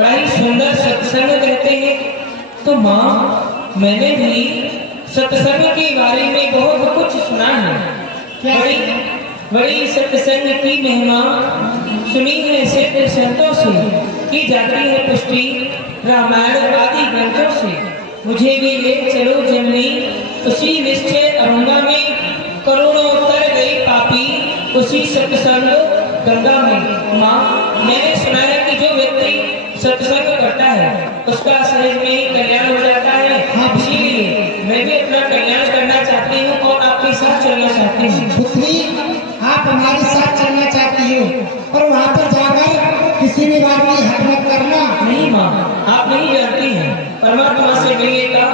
बड़ा ही सुंदर सत्संग कहते हैं। तो माँ, मैंने भी सत्संग के बारे में बहुत कुछ सुना है। बड़ी बड़ी सत्संग की महिमा सुनी है सिद्ध संतों से, की जाती है पुष्टि रामायण आदि ग्रंथों से। मुझे भी ले चलो जननी, उसी निश्चय अरुणा में करोड़ों उतर गई पापी, उसी सत्संग गंगा में। माँ, मैंने सुना है कि जो व्यक्ति सत्संग करता है उसका सहज में कल्याण हो जाता है। इसीलिए मैं भी अपना कल्याण करना चाहती हूँ और आपके साथ चलना चाहती हूँ। पुत्री, आप हमारे साथ चलना चाहती हो और वहाँ पर जाकर किसी भी बात की हट मत करना। नहीं माँ, आप नहीं जानती हैं, परमात्मा से मिलने का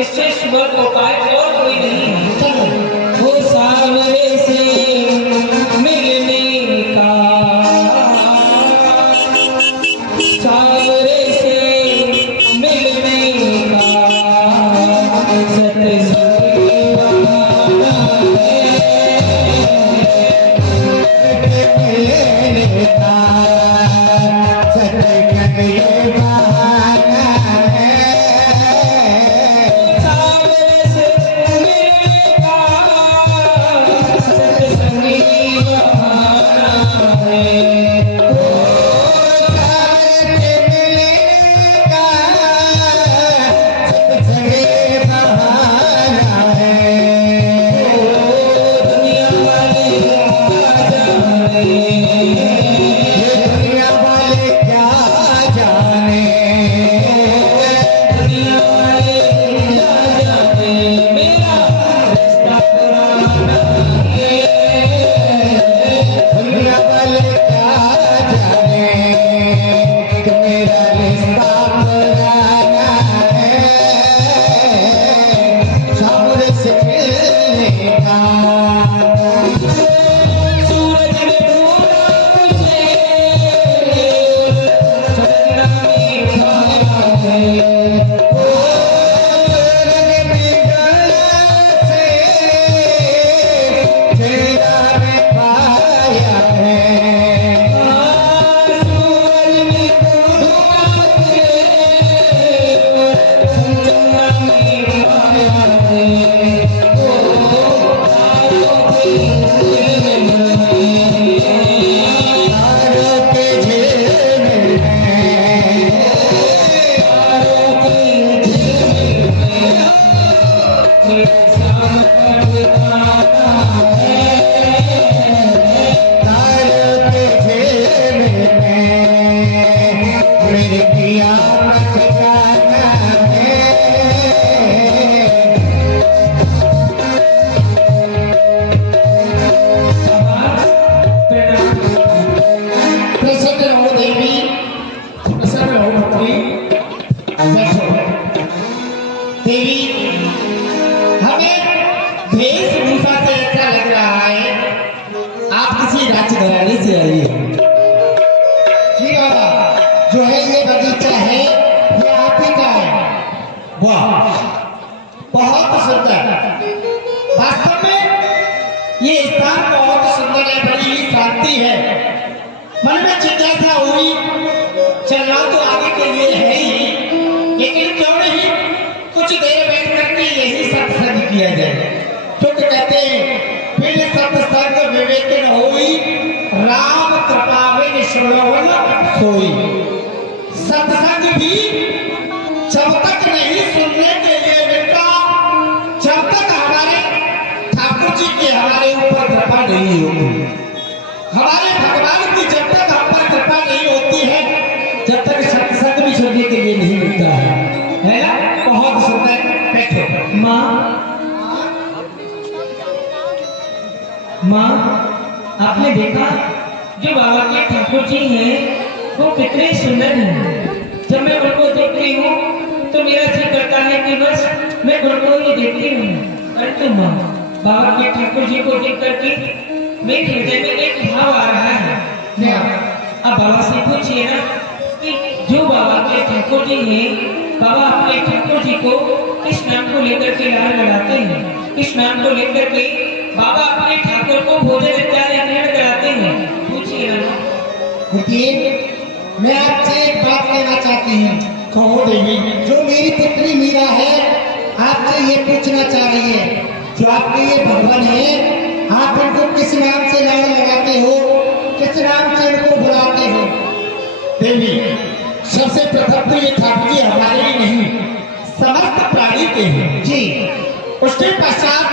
इससे सुबह उपाय और कोई नहीं है। चलो, वो सावरे से मिलने का, सावरे से मिलने का सत्संग मन में जिज्ञासा हुई, चलना तो आगे के लिए है ही, लेकिन क्यों नहीं कुछ देर बैठ करके यही सत्संग किया जाए। क्योंकि कहते हैं फिर सत्संग विवेक न होई, राम कृपा में श्रोवन सोई। सत्संग भी जब तक नहीं सुनने के लिए मिलता, जब तक हमारे ठाकुर जी की हमारे ऊपर कृपा नहीं होगी, हमारे भगवान की जब तक हम पर कृपा नहीं होती है, जब तक सत्संग भी सुनने के लिए नहीं मिलता है ना। बहुत सुंदर। बैठो माँ, आपने देखा जो बाबा के ठाकुर जी हैं वो कितने सुंदर हैं। जब मैं उनको देखती हूँ तो मेरा जी करता है कि बस मैं उनको ही देखती हूँ। परंतु माँ, बाबा के ठाकुर जी को देख करके मेरे हृदय में एक भाव आ रहा है। अब बाबा से पूछिए ना कि जो बाबा के ठाकुर जी हैं, बाबा अपने ठाकुर जी को किस नाम को लेकर के लाल लगाते हैं, किस नाम को लेकर के बाबा अपने ठाकुर को भोजन इत्यादि ग्रहण कराते हैं, पूछिए ना। देखिए मैं आपसे एक बात कहना चाहती हूँ। कहो देवी। जो मेरी पुत्री मीरा है आपसे ये पूछना चाह रही है, जो आपके ये भगवान है आप इनको किस नाम से नाम लगाते हो, किस नाम से इनको बुलाते हो? देवी, सबसे प्रथम तो ये ठाकुर जी हमारे ही नहीं समस्त प्राणी के हैं जी। उसके पश्चात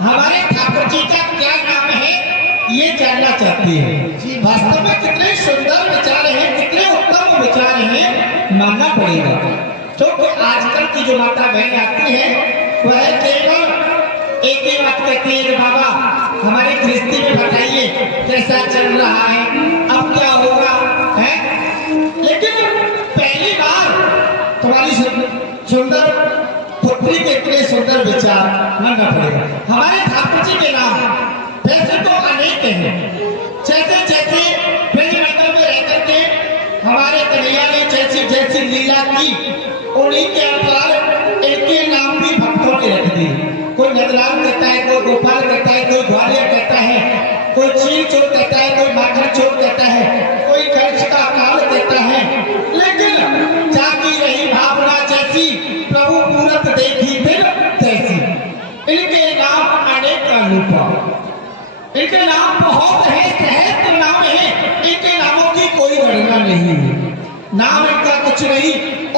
हमारे ठाकुर जी का क्या नाम है ये जानना चाहती है जी। वास्तव में कितने सुंदर विचार हैं, कितने उत्तम विचार हैं, मानना पड़ेगा। क्योंकि आजकल की जो माता बहन आती है वह केवल एक ही बात कहती है कि बाबा हमारी गृहस्थी में बताइए कैसा चल रहा है, अब क्या होगा है। लेकिन पहली बार तुम्हारी सुंदर पुत्री के इतने सुंदर विचार मानना पड़ेगा। हमारे ठाकुर जी के नाम वैसे तो अनेक हैं, जैसे जैसे ब्रजमंडल में रह करके हमारे कन्हैया ने जैसी जैसी लीला की उन्हीं के अनुसार इनके नाम भी भक्तों ने रख दिए। कोई नंदलाल कहता है, कोई गोपाल कहता है, कोई ग्वालियर कहता है, कोई चील चोर कहता है, कोई माखन चोर कहता है, कोई खर्च का काल कहता है। लेकिन जागी रही भावना जैसी प्रभु मूरत देखी फिर तैसी। इनके नाम अनेक रूप, इनके नाम बहुत है, सहस्त्र नाम है, इनके नामों की कोई गणना नहीं है। नाम इनका कुछ नहीं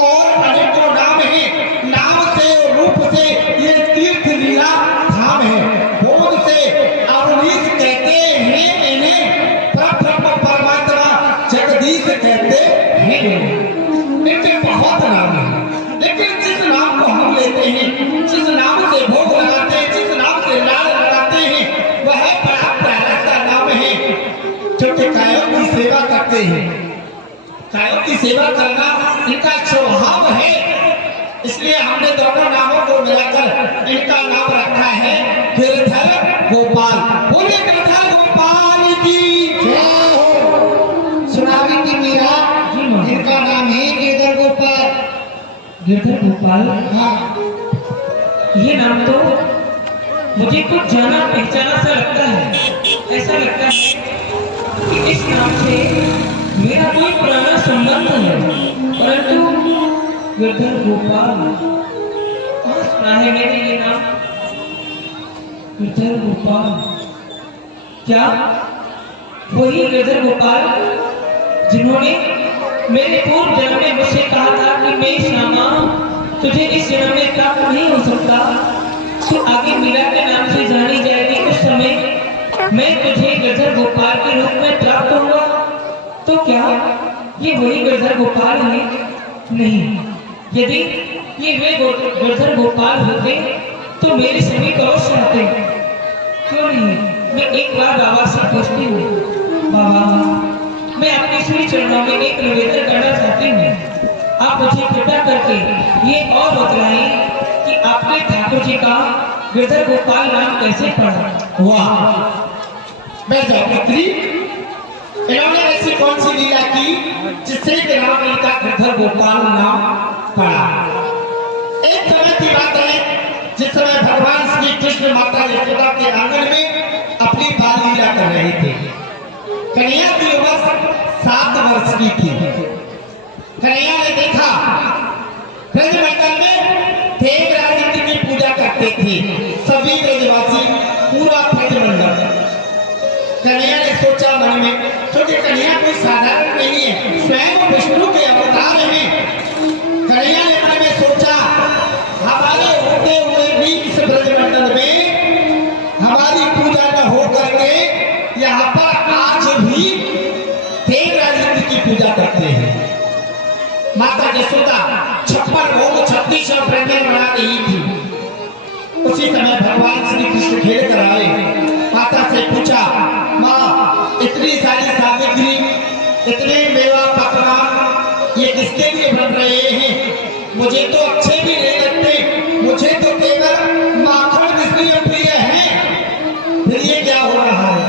और अनेकों नाम है। नाम से रूप से ये तीर्थ लीला धाम है। बोध से अवनीश कहते हैं इन्हें, परब्रह्म परमात्मा जगदीश कहते हैं। इनके बहुत नाम है, लेकिन जिस नाम को हम लेते हैं, जिस नाम से भोग लगाते हैं, जिस नाम से लाल लगाते हैं, वह बड़ा प्यारा सा नाम है। क्योंकि कायों की सेवा करते हैं, कायों की सेवा करना इनका स्वभाव है, इसलिए हमने दोनों नामों को मिलाकर इनका नाम रखा है गिरधर गोपाल। बोले गिरधर गोपाल की जय हो। सुनावी की मीरा, इनका नाम है गिरधर गोपाल। गिरधर गोपाल, हाँ, ये नाम तो मुझे कुछ जाना पहचाना सा लगता है। ऐसा लगता है कि इस नाम से मेरा कोई पुराना संबंध है, परंतु गिरधर गोपाल कहाँ सुना है मैंने ये नाम? गिरधर गोपाल, क्या वही गिरधर गोपाल जिन्होंने मेरे पूर्व जन्म में मुझसे कहा था कि मैं श्यामा तुझे इस जन्म में प्राप्त नहीं हो सकता, तो आगे मीरा के नाम से जानी जाएगी, उस समय मैं तुझे गिरधर गोपाल के रूप में प्राप्त होऊंगा। तो क्या ये वही गिरधर गोपाल है? नहीं, यदि ये वे गिरधर गोपाल होते तो मेरे सभी कौश रहते। क्यों नहीं, मैं एक बार बाबा से पूछती हूँ। बाबा, मैं अपने श्री चरणों में एक निवेदन करना चाहती हूँ। आप मुझे कृपा करके ये और बतलाएं कि आपने ठाकुर जी का गिरधर गोपाल नाम कैसे पढ़ा? वाह, मैं पुत्री, इन्होंने ऐसी कौन सी लीला की जिससे नाम इनका गिरधर गोपाल नाम पड़ा? एक समय की बात है जिस समय भगवान श्री कृष्ण माता यशोदा के आंगन में अपनी बाल लीला कर रहे थे। कन्हैया की उम्र 7 वर्ष की थी। कन्हैया ने देखा ब्रजमंडल में देवराज इंद्र की पूजा करते थे सभी ब्रजवासी, पूरा ब्रजमंडल। कन्हैया ने सोचा मन में, क्योंकि कन्हैया कोई साधारण नहीं है, स्वयं विष्णु के अवतार हैं। कन्हैया ने मन में सोचा, हमारे होते हुए भी इस ब्रजमंडल में हमारी पूजा न हो करके यहाँ पर आज भी देवराज इंद्र की पूजा करते हैं। माता यशोदा 56 भोग 36 व्यंजन बना रही थी। उसी समय भगवान श्री कृष्ण खेल कर आए। माता से पूछा, माँ इतनी सारी सामग्री, इतने मेवा पकवान ये किसके लिए बन रहे हैं? मुझे तो अच्छे भी नहीं लगते, मुझे तो केवल माखन इसलिए प्रिय है, फिर ये क्या हो रहा है?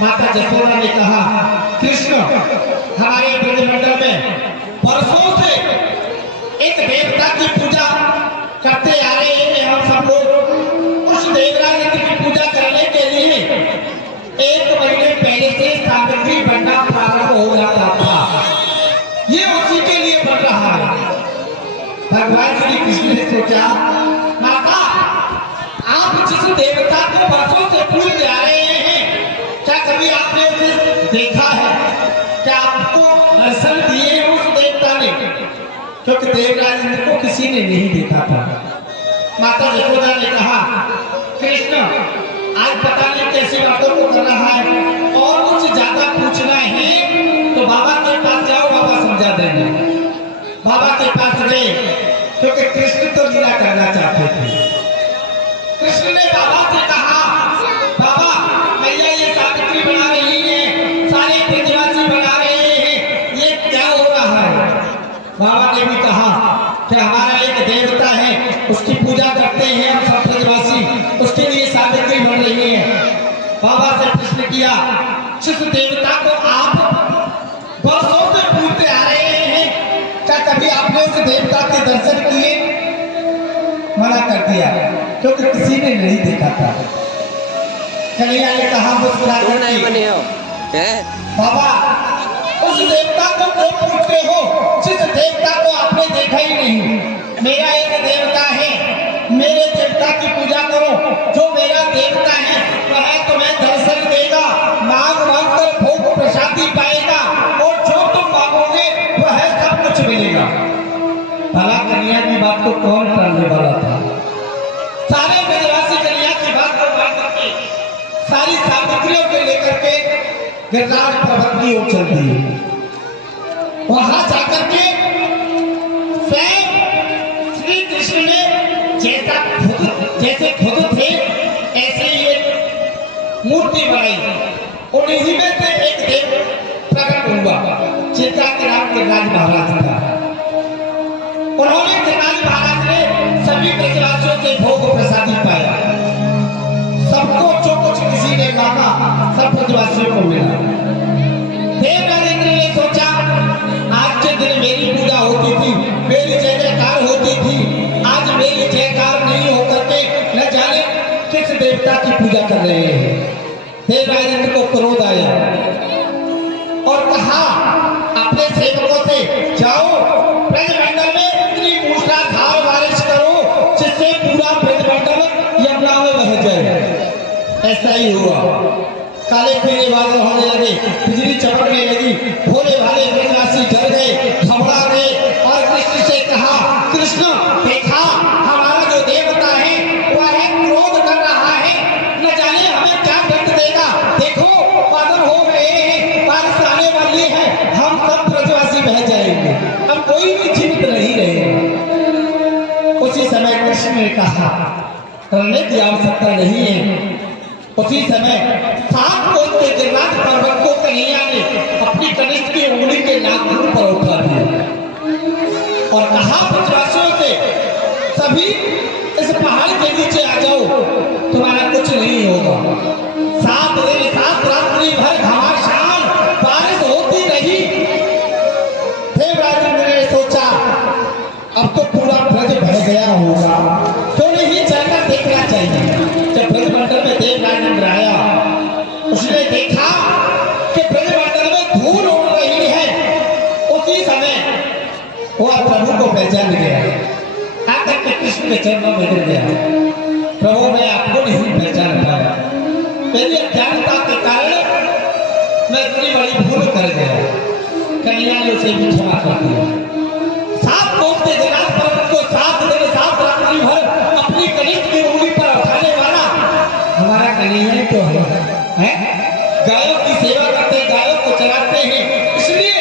माता यशोदा ने कहा, कृष्ण हमारे ब्रजमंडल में वर्षों से एक देवता की पूजा करते आ रहे हैं। हम सब लोग उस देवराज इंद्र की पूजा करने के लिए 1 महीने पहले से सामग्री बनना प्रारंभ हो जाता था। सोचा, माता आप जिस देवता को बरसों से पूजते आ रहे हैं, क्या कभी आपने उसे देखा है? क्या आपको दर्शन दिए उस देवता ने? क्योंकि देवराज इंद्र को किसी ने नहीं देखा था। माता यशोदा ने कहा, कृष्ण आज पता नहीं कैसी बातों को कर रहा है, और कुछ ज्यादा पूछना है तो बाबा के पास जाओ, बाबा समझा देंगे। बाबा के पास गए, क्योंकि कृष्ण तो लीला करना चाहते थे। कृष्ण ने बाबा से कहा, बाबा मैया ये सावित्री बना रही है, सारे ब्रजवासी बना रहे हैं, ये क्या हो रहा है? बाबा ने भी कहा कि हमारा एक देवता है, उसकी पूजा करते हैं हम सब ब्रजवासी, उसके लिए सावित्री बन रही है। बाबा से प्रश्न किया, जिस देवता को आप वर्षों से पूजते आ रहे हैं, क्या कभी आपने उस देवता के दर्शन किए? मना कर दिया, क्योंकि किसी ने नहीं देखा था। कन्हैया ने कहा मुस्कुरा कर, बाबा उस देवता को क्यों पूछते हो जिस देवता को आपने देखा ही नहीं? मेरा एक देवता है, मेरे देवता की पूजा करो। जो मेरा देवता है वह तुम्हें दर्शन देगा, मांग मांग कर भोग प्रसादी पाएगा, और जो तुम मांगोगे वह सब कुछ मिलेगा। भला कन्हैया की बात को कौन टालने वाला था? सारे ब्रजवासी कन्हैया की बात को मान करके सारी सामग्रियों को लेकर के गिरनार पर्वत की ओर चल दिए। वहां जाकर के स्वयं श्री कृष्ण ने जैसे खुद थे ऐसे ये मूर्ति बनाई। उन्हीं में से एक देव प्रकट हुआ, जिनका नाम गिरिराज महाराज था। उन्होंने गिरिराज महाराज ने सभी ब्रजवासियों से भोग प्रसादी पाया। सबको जो कुछ किसी ने मांगा सब ब्रजवासियों को मिला। देवराज इंद्र ने सोचा, आज के दिन मेरी पूजा होती थी, मेरी जय जयकार होती थी, आज मेरी जयकार नहीं होकर के न जाने किस देवता की पूजा कर रहे हैं। देवराज इंद्र को क्रोध आया और कहा अपने सेवकों से, जाओ ब्रजमंडल में इतनी मूसलाधार बारिश करो जिससे पूरा ब्रजमंडल यमुना में बह जाए। ऐसा ही हुआ। काले पीले बादल होने लगे, बिजली चमकने लगी, भोले भाले ब्रजवासी डर गए, घबरा गए और कृष्ण से कहा, कृष्ण देखा हमारा जो देवता है वह क्रोध कर रहा है, न जाने हमें क्या दंड देगा। देखो बादल हो गए हैं, बारिश आने वाली है, हम सब ब्रजवासी बह जाएंगे, अब कोई भी जीवित नहीं रहेगा। उसी समय कृष्ण ने कहा, करने की आवश्यकता नहीं है। उसी समय 7 कोस के गिरिराज पर्वत को कन्हैया ने अपनी कनिष्ठ की उंगली के नाखून पर उठा दिया और कहा ब्रजवासियों से, सभी इस पहाड़ के नीचे आ जाओ, तुम्हारा कुछ नहीं होगा। 7 दिन 7 रात्रि भर घमासान बारिश होती रही। देवराज इंद्र ने सोचा, अब तो पूरा ब्रज बह गया होगा, क्यों नहीं जाकर देखना चाहिए। जब ब्रजमंडल में देवराज इंद्र आया, उसने देखा कि ब्रजमंडल में धूल उड़ रही है। उसी समय वह प्रभु को पहचान गया, आकर के कृष्ण के चरणों में गिर गया। प्रभु मैं आपको नहीं पहचान पाया, मेरी अज्ञानता के कारण मैं इतनी बड़ी भूल कर गया। कन्हैया ने उसे भी क्षमा कर दिया। 7 कोस के गिरिराज पर्वत को 7 दिन 7 रात्रि भर अपनी कनिष्ठ की उंगली पर उठाने वाला हमारा कन्हैया तो है। गायों की सेवा करते, गायों को चलाते हैं, इसलिए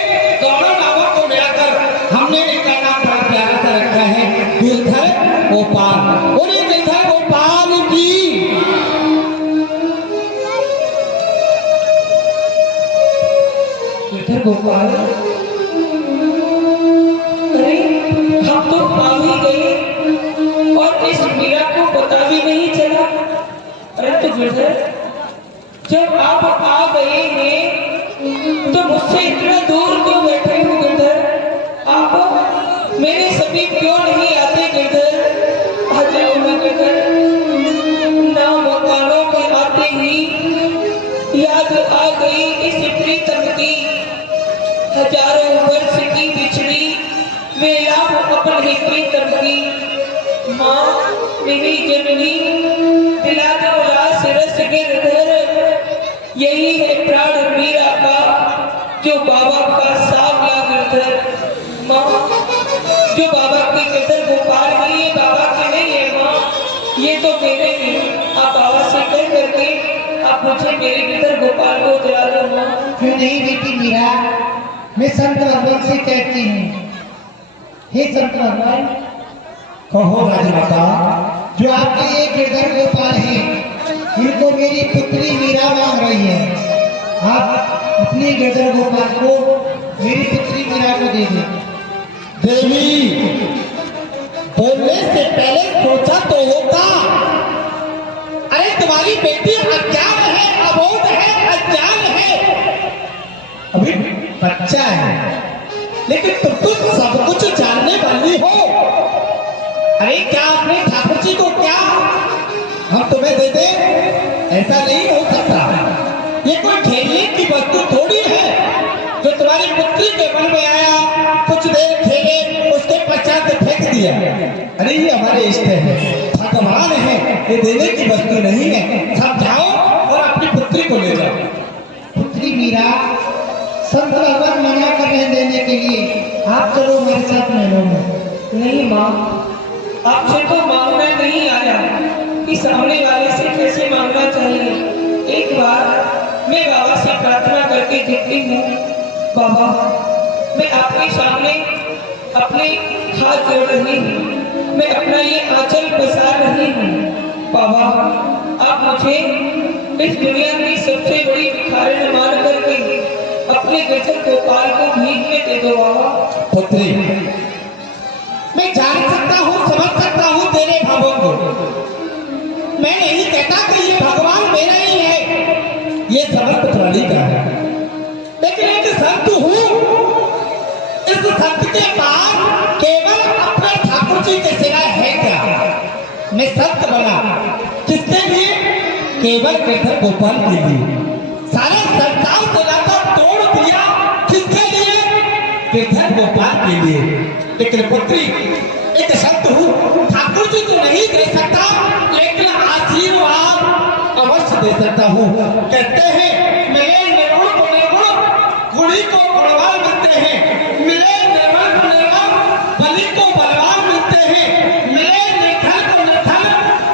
दोनों नामों को मिलाकर हमने इनका नाम बड़ा प्यारा सा रखा है, गिरधर गोपाल। और ये गिरधर गोपाल की गिरधर गोपाल, अरे हम तो आ भी गए और इस मीरा को पता भी नहीं चला। अरे तो गिरधर, जब आप आ गए हैं तो मुझसे इतना दूर क्यों बैठे हो गिरधर? आप मेरे समीप क्यों नहीं आते गिरधर? आ जाओ ना गिरधर। ना मकानों में आते ही याद आ गई इस प्रीतम की, हजारों वर्ष की बिछड़ी वे याद अपन ही प्रीतम की। माँ मेरी जननी दिला दो रास रस गिरधर, यही है प्राण मीरा का जो बाबा का सावला गिरधर। माँ जो बाबा की गिरधर गोपाल है ये बाबा के नहीं है माँ, ये तो मेरे हैं। आप बाबा से कह करके आप मुझे मेरे गिरधर गोपाल को दिला दो माँ। क्यों नहीं बेटी मीरा, मैं संत भगवान से कहती हूँ। हे संत भगवान, कहो राजमाता, जो आपके ये गिरधर गोपाल है इनको मेरी पुत्री मीरा मांग रही है। आप अपने गिरधर गोपाल को मेरी पुत्री मीरा को दे दें। देवी, बोलने से पहले सोचा तो होता। अरे तुम्हारी बेटी अज्ञान है, अबोध है, अज्ञान है, अभी बच्चा है, लेकिन तुम तो सब कुछ जानने वाली हो। अरे क्या अपने ठाकुर जी को क्या हम तुम्हें दे दे? ऐसा नहीं हो सकता। ये कोई खेलने की वस्तु थोड़ी है जो तुम्हारी पुत्री के मन में आया, कुछ देर खेले, उसके पश्चात फेंक दिया। अरे ये हमारे इष्ट है, भगवान है, ये देने की वस्तु नहीं है। समझाओ और अपनी पुत्री को ले जाओ। पुत्री मीरा, संत भगवान मना कर रहे हैं देने के लिए, आप चलो मेरे साथ महलों में। नहीं माँ, आपसे तो मांगना नहीं आया कि सामने वाले से कैसे मांगना चाहिए। एक बार मैं बाबा से प्रार्थना करके देखती हूँ। बाबा मैं आपके सामने अपने हाथ जोड़ रही हूँ, मैं अपना ये आंचल पसार रही हूँ। बाबा आप मुझे इस दुनिया की सबसे बड़ी भिखारिन मान करके अपने गिरधर गोपाल को भीख में दे दो बाबा। पुत्री, मैं जान सकता हूँ, समझ सकता हूँ तेरे भावों को। मैं नहीं कहता कि ये भगवान मेरा ही है, ये समर्थ प्राणी का है, लेकिन एक संत हूँ। इस संत के पास केवल अपने ठाकुर जी के सिवा है क्या? मैं संत बना किसके लिए? केवल गिरधर गोपाल के लिए। सारे संसार को लाकर तोड़ दिया किसके लिए? गिरधर गोपाल के लिए। लेकिन पुत्री, एक संत हूँ, ठाकुर जी को नहीं दे सकता, लेकिन आशीर्वाद अवश्य दे सकता हूँ। कहते हैं मिले निर्गुण को निर्गुण, गुणी को गुणवान मिलते हैं। मिले निर्मल को निर्मल, बलि को बलवान मिलते हैं। मिले निर्धन को निर्धन,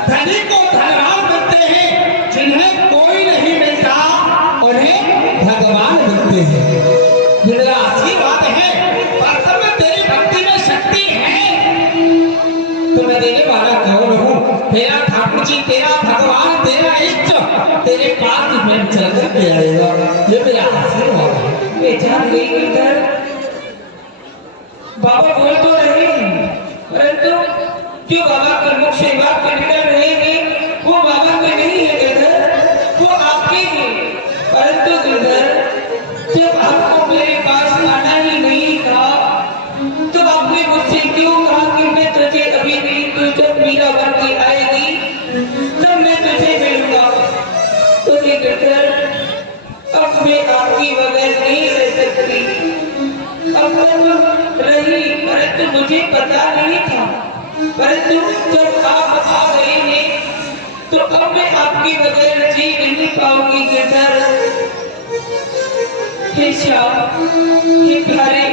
धनी को धनवान मिलते हैं। जिन्हें कोई नहीं मिलता उन्हें भगवान मिलते हैं। ये मेरा आशीर्वाद है। वास्तव में तेरी भक्ति में शक्ति है, तो मैं देने वाला कौन हूँ? तेरा ठाकुर जी, तेरा भगवान, तेरा इष्ट तेरे पास में चल कर के आएगा। ये मेरा आशीर्वाद है। मैं जान गई गिरधर, बाबा बोल तो रहे हैं, परंतु जो बाबा के मुख से बात निकल रहे हैं वो बाबा के नहीं है गिरधर, वो आपके हैं। परंतु गिरधर, जब आपको मेरे पास आना ही नहीं था तो आपने मुझसे क्यों कहा कि मैं तुझे अभी नहीं, तू जब मीरा बन के आएगी तब मैं तुझे मिलूंगा। तो ये गिरधर, अब मैं आपकी बगैर नहीं रह सकती। अब तक रही, परंतु मुझे पता नहीं था, परंतु जब आप आ गए हैं तो अब मैं आपकी बगैर जी नहीं पाऊंगी गिरधर। हे श्याम, हे प्यारे,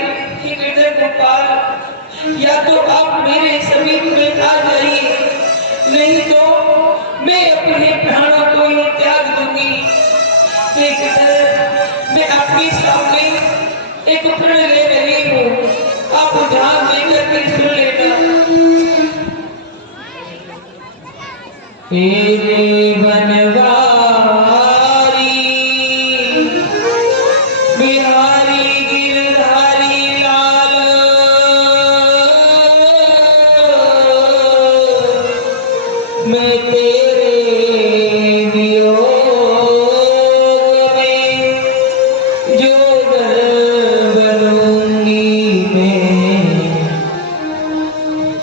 हे गिरधर गोपाल, या तो आप मेरे समीप में आ जाइए, नहीं तो मैं अपने प्राणों को ही त्याग दूंगी। हे गिरधर, मैं आपके सामने एक प्रण ले रही हूँ, आप ध्यान देकर के सुन लेना। हे बनवारी बिहारी गिरधारी लाल, मैं तेरे वियोग में जोगर बनूंगी। मैं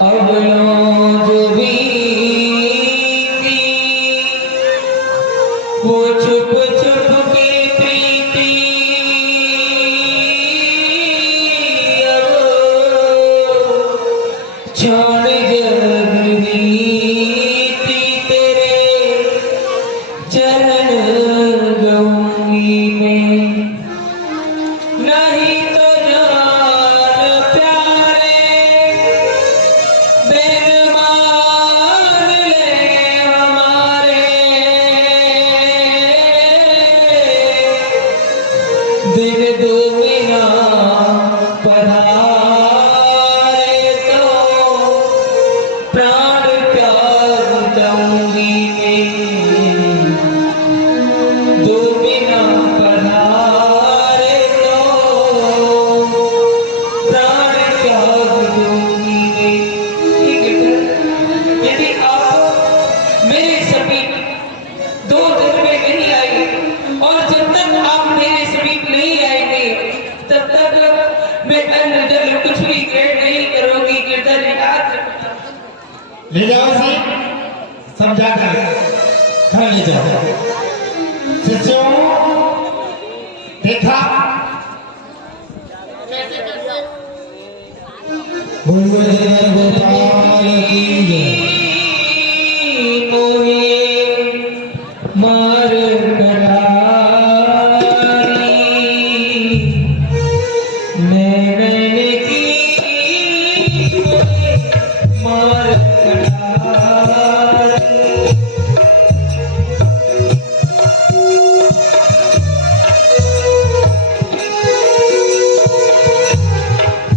अब लो जो भी मैं अन्न जल कुछ भी ग्रहण नहीं करूंगी। गिरधर आज ले जाओ इसे, समझा कर घर ले जाओ। शिष्यों देखा बोलिए जय गोपाल की जय। मोहे मार करारी मैंने की मोहे मार करारी।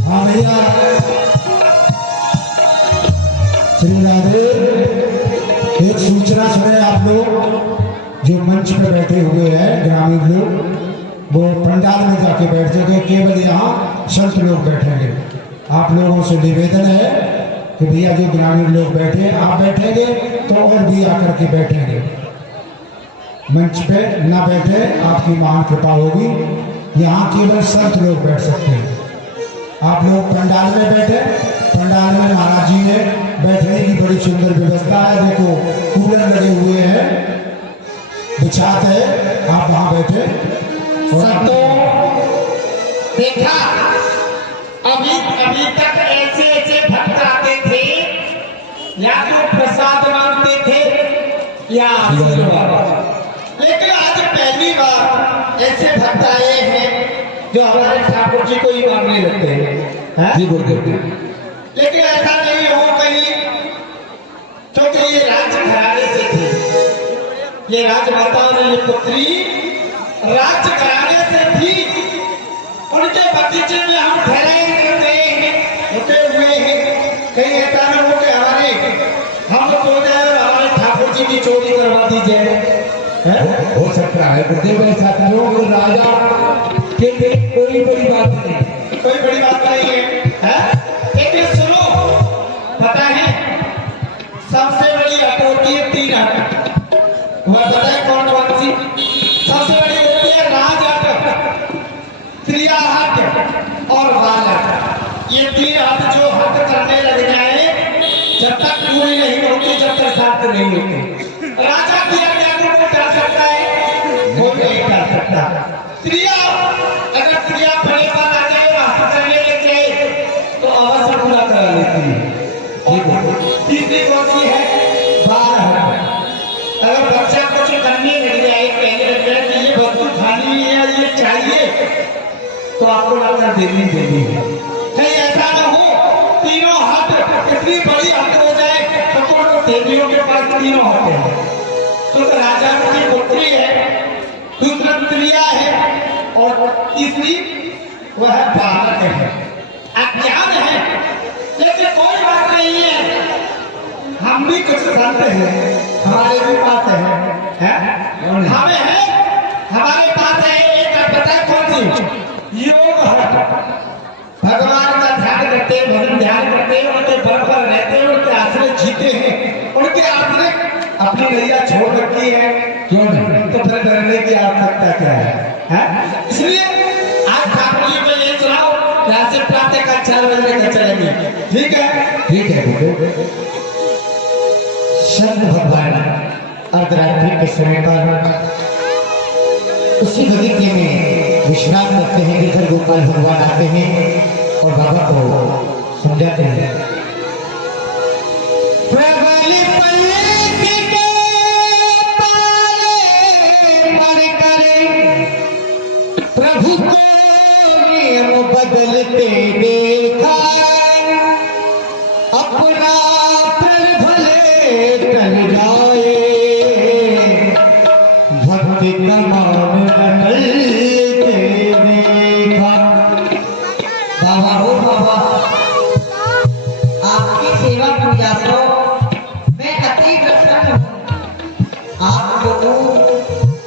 हाँ भैया श्री राधे, एक सूचना सुने आप लोग जो मंच पर बैठे हुए हैं ग्रामीण लोग, वो पंडाल में जाके बैठ जाएंगे, केवल यहाँ संत लोग बैठेंगे। आप लोगों से निवेदन है कि भैया जो ग्रामीण लोग बैठे आप बैठेंगे तो और भी आकर के बैठेंगे, मंच पे ना बैठे, आपकी महान कृपा होगी। यहाँ केवल संत लोग बैठ सकते हैं। आप लोग पंडाल में बैठे, पंडाल में महाराज जी ने बैठने की बड़ी सुंदर व्यवस्था है। देखो कूलर लगे हुए हैं, बिछाते हैं, आप वहां बैठे। और तो देखा अभी अभी तक ऐसे ऐसे भक्त आते थे, या तो प्रसाद मांगते थे या आशीर्वाद, लेकिन आज पहली बार ऐसे भक्त आए हैं जो हमारे ठाकुर जी को ही मांगने लगते हैं। जी बिल्कुल, लेकिन ऐसा नहीं हो कहीं, क्योंकि ये राजघराने से थी, ये राजमाता ने पुत्री राजघराने से थी। उनके बगीचे में हम ठहरे रुके हुए हैं, कहीं ऐसा न हो कि हमारे हम सो जाए और हमारे ठाकुर जी की चोरी करवा दी जाए। हो सकता है गुरुदेव, ऐसा करो कि राजा के लिए कोई बड़ी बात नहीं, कोई बड़ी बात नहीं है। लेकिन सुनो, पता है सबसे बड़ी हट होती है 3 हट, वह पता है कौन कौन सी? सबसे बड़ी होती है राज हट, क्रिया हट और बाल हट। ये 3 हट जो हट करने लग जाए, जब तक पूरी नहीं होती, जब तक शांत नहीं होती। राजा क्रिया को कर सकता है, कोई नहीं कर सकता। क्रिया अगर क्रिया फले पर आ जाए, हट करने लग जाए तो अवश्य पूरा करा लेती है। तीसरी कौन सी है? बाल हट। अगर बच्चा कुछ करने लग जाए, कहने लग जाए कि ये वस्तु खानी है, ये चाहिए, तो आपको लगता देनी है। कहीं ऐसा ना हो तीनों हट इतनी बड़ी हट हो जाए तो देवियों के पास 3 हट है। तो राजा की पुत्री है, दूसरा क्रिया है और तीसरी वह बालक है, अज्ञान है। लेकिन कोई बात नहीं है, हम भी कुछ संत हैं, हमारे भी पास है? हमें है, हमारे पास है एक पता है कौन सी? योग हट। भगवान का ध्यान करते हैं, भजन ध्यान करते हैं, उनके बराबर रहते हैं, उनके आश्रय जीते हैं, उनके आश्रय अपनी नैया छोड़ रखी है, क्यों नहीं? तो फिर डरने की आवश्यकता क्या है? इसलिए आज ठाकुर जी को ये सुनाओ, यहाँ से प्रातः का 4 बजे तक चलेंगे, ठीक है? ठीक है। शंकर भगवान अर्धरात्रि के समय पर उसी बगीचे में विश्राम करते हैं। गिरधर गोपाल भगवान आते हैं और बाबा को समझाते हैं। प्रभु को नियम बदलते देखा, अपना प्रण भले टल जाए, भक्ति कमान टलते देखा। बाबा हो बाबा, आपकी सेवा पूजा को मैं अति प्रसन्न हूँ। आप लोगों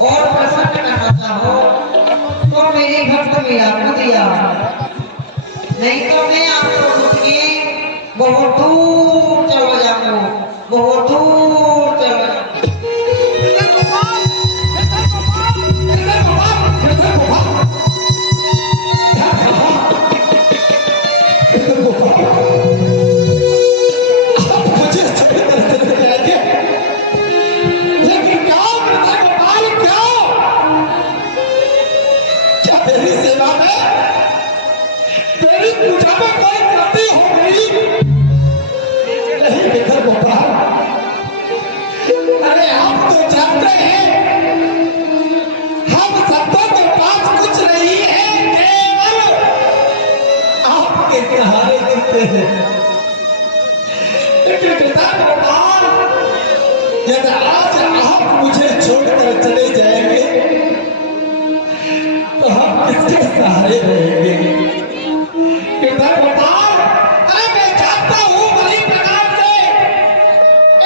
और प्रसन्न करना चाहो तो मेरे भक्त मेरा को दिया, नहीं तो मैं आपको उठ के बहुत दूर चला जाऊँ, बहुत दूर चला जाऊँ। में कोई गलती हो गई नहीं गिरधर गोपाल। अरे आप तो जानते हैं हम सबों के पास कुछ नहीं है, केवल आपके सहारे जीते हैं। लेकिन गिरधर गोपाल, यदि आज आप मुझे छोड़कर चले जाएंगे तो हम किसके सहारे रहेंगे? गिरधर गोपाल, अरे मैं जानता हूँ बड़ी प्रकार से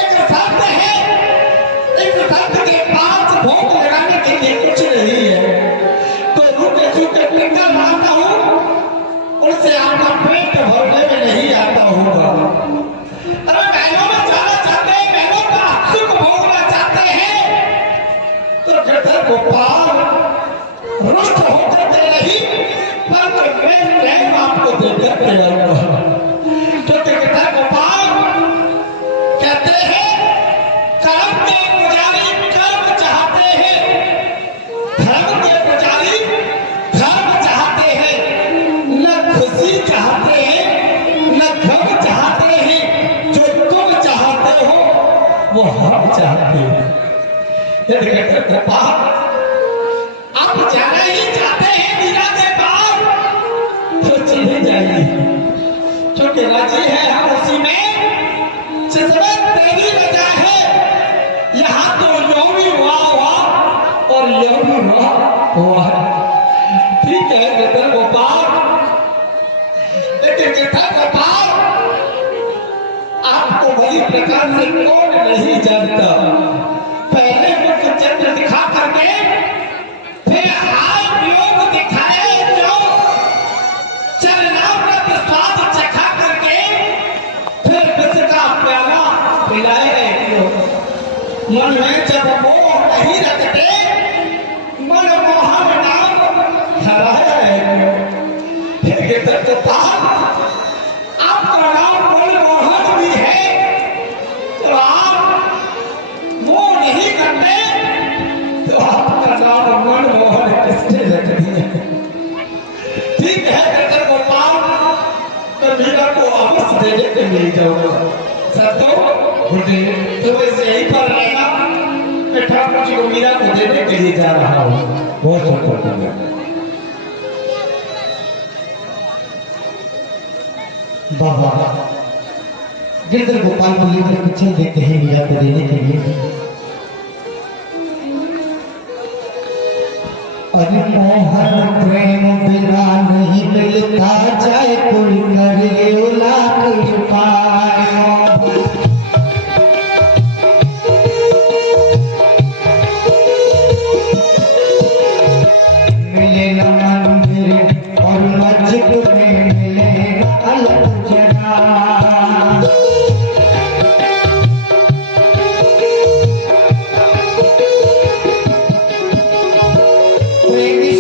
एक शर्त है, इस शर्त के पास भोग लगाने के लिए कुछ नहीं है, तो रूखे सूखे टिक्कर लाता हूँ, उनसे आपका पेट भरने में नहीं आता होगा। अरे महलों में जाना चाहते हैं, महलों का सुख भोगना चाहते हैं, तो गिरधर गोपाल रुष्ट होकर दे रही, पर मैं प्रेम आपको देकर के आऊंगा। तो गिरधर गोपाल कहते हैं कर्म के पुजारी कर्म चाहते हैं, धर्म के पुजारी धर्म चाहते हैं, न खुशी चाहते हैं न गम चाहते हैं, जो तुम चाहते हो वो हम चाहते हैं। यदि गिरधर गोपाल आप जाना ही चाहते हैं मीरा के पार, तो चले जाइए, क्योंकि राजी है हम उसी में जिसमें तेरी रजा है। यहाँ तो यूं भी हुआ और यूं भी हुआ है। ठीक है गिरधर गोपाल, लेकिन गिरधर गोपाल आपको बड़ी प्रकार से कौन नहीं जानता। पहले मुख चंद्र दिखा करके फिर हाथ योग दिखाए, जो चरणामृत स्वाद चखा करके फिर विष का प्याला पिलाए। मन में जब मोह नहीं रखते, मन मोहन नाम हराए। फिर गिरधर गोपाल आपका नाम मनमोहन भी है, तो आप मोह नहीं करते तो आपका नाम मनमोहन किसने रख दिया? ठीक है गिरधर गोपाल, मैं मीरा को वापस देने के लिए जाऊंगा। सत्तो तो वैसे यहीं पर रहेगा, मैं ठाकुर जी को मीरा को देने के लिए जा रहा हूँ। बहुत बहुत धन्यवाद। बाबा गिरधर गोपाल को लेकर पीछे देते हैं मीरा को देने के लिए। अरे मोहन प्रेम बिना नहीं मिलता, चाहे कोई कर ले लाख उपाय। मिले न मंदिर और मस्जिद में, मिले न अलग जगह।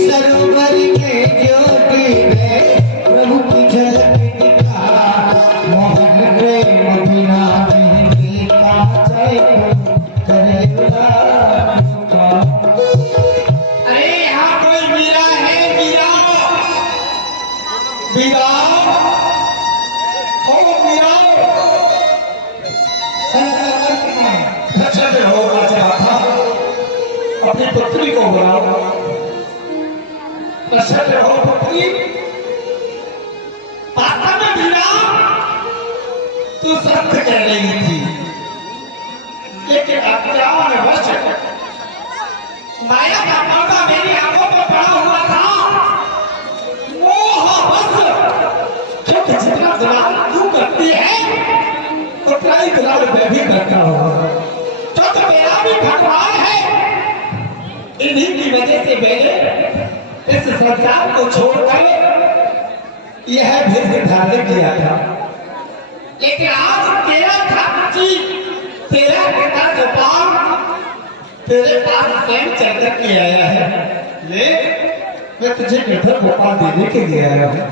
सरोवर के ज्योति में प्रभु की झलक दिखा, मोहन प्रेम बिना नहीं मिलता, चाहे करे अरे यहाँ कोई मीरा है? मीरा, मीरा, ओ मीरा। अच्छा मैं होगा चाहता अपनी पत्नी को बुलाओ। अच्छा मैं हो पत्नी, पाता में मीरा तू सत्य कह रही थी, लेकिन अज्ञान वश माया का पर्दा मेरी आंखों पर पड़ा हुआ था। मोह बस, क्योंकि जितना दुलार तू करती है उतना ही दुलार मैं भी करता हूँ, क्योंकि मेरा भी भगवान है। इन्हीं की वजह से मैंने इस संसार को छोड़कर यह भेद धारण किया था। लेकिन आज तेरा ठाकुर जी, तेरा पिता गोपाल तेरे पास स्वयं चल कर के आया है। ले, मैं तुझे गिरधर गोपाल देने के लिए आया हूँ।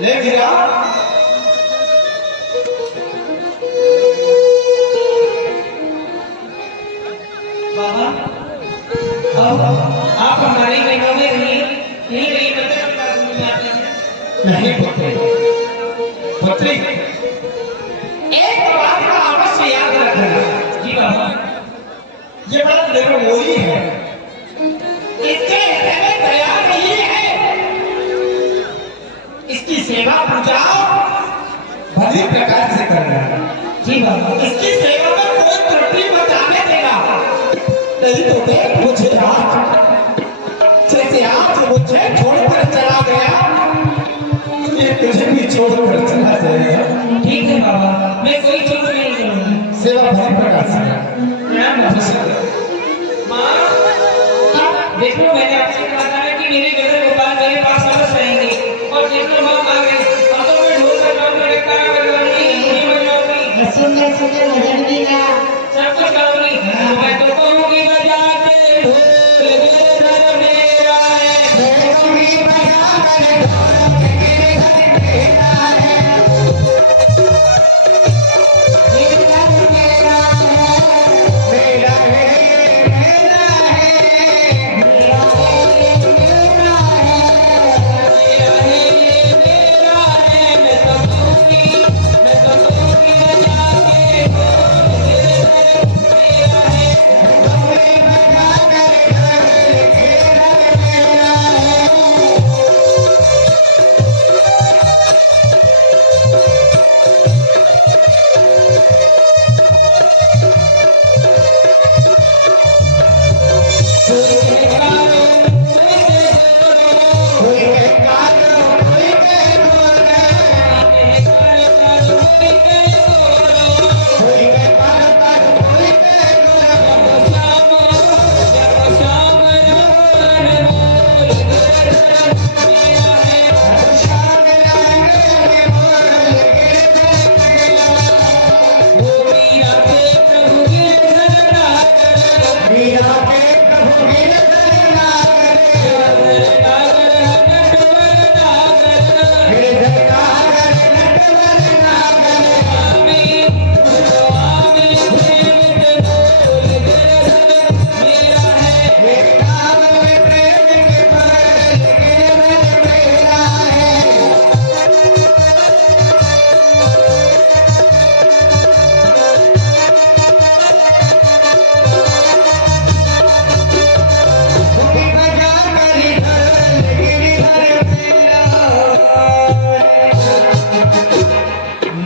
ले मीरा, बाबा आप हमारी बहनों में नहीं रही, मतलब नहीं पुत्री, पुत्री एक बात का अवश्य याद रखना। जी बाबा। ये बड़ा निर्मोही है, इसके हृदय में दया नहीं है। इसकी सेवा पूजा भली प्रकार से करना। जी बाबा। इसकी सेवा में कोई त्रुटि मत आने देना, नहीं तो देख मुझे आज जैसे आज मुझे छोड़कर चला गया, ये तुझे भी छोड़कर चला जाएगा। ठीक है बाबा, मैं कोई चूक नहीं करूंगा। सेवा भली प्रकार से प्रणाम बाबा। माँ, देखो मैंने आपसे कहा था ना कि मेरे गदर गोपाल मेरे पास अवश्य रहेंगे, और देखो माँ आ गई। अब तो मैं ढोल का काम करता बजाऊंगी, बजाऊंगी, सुंदर सुंदर भजन भी गा। सब कुछ गाऊंगी। मैं तो कहूंगी बजाते ढोल गिरधर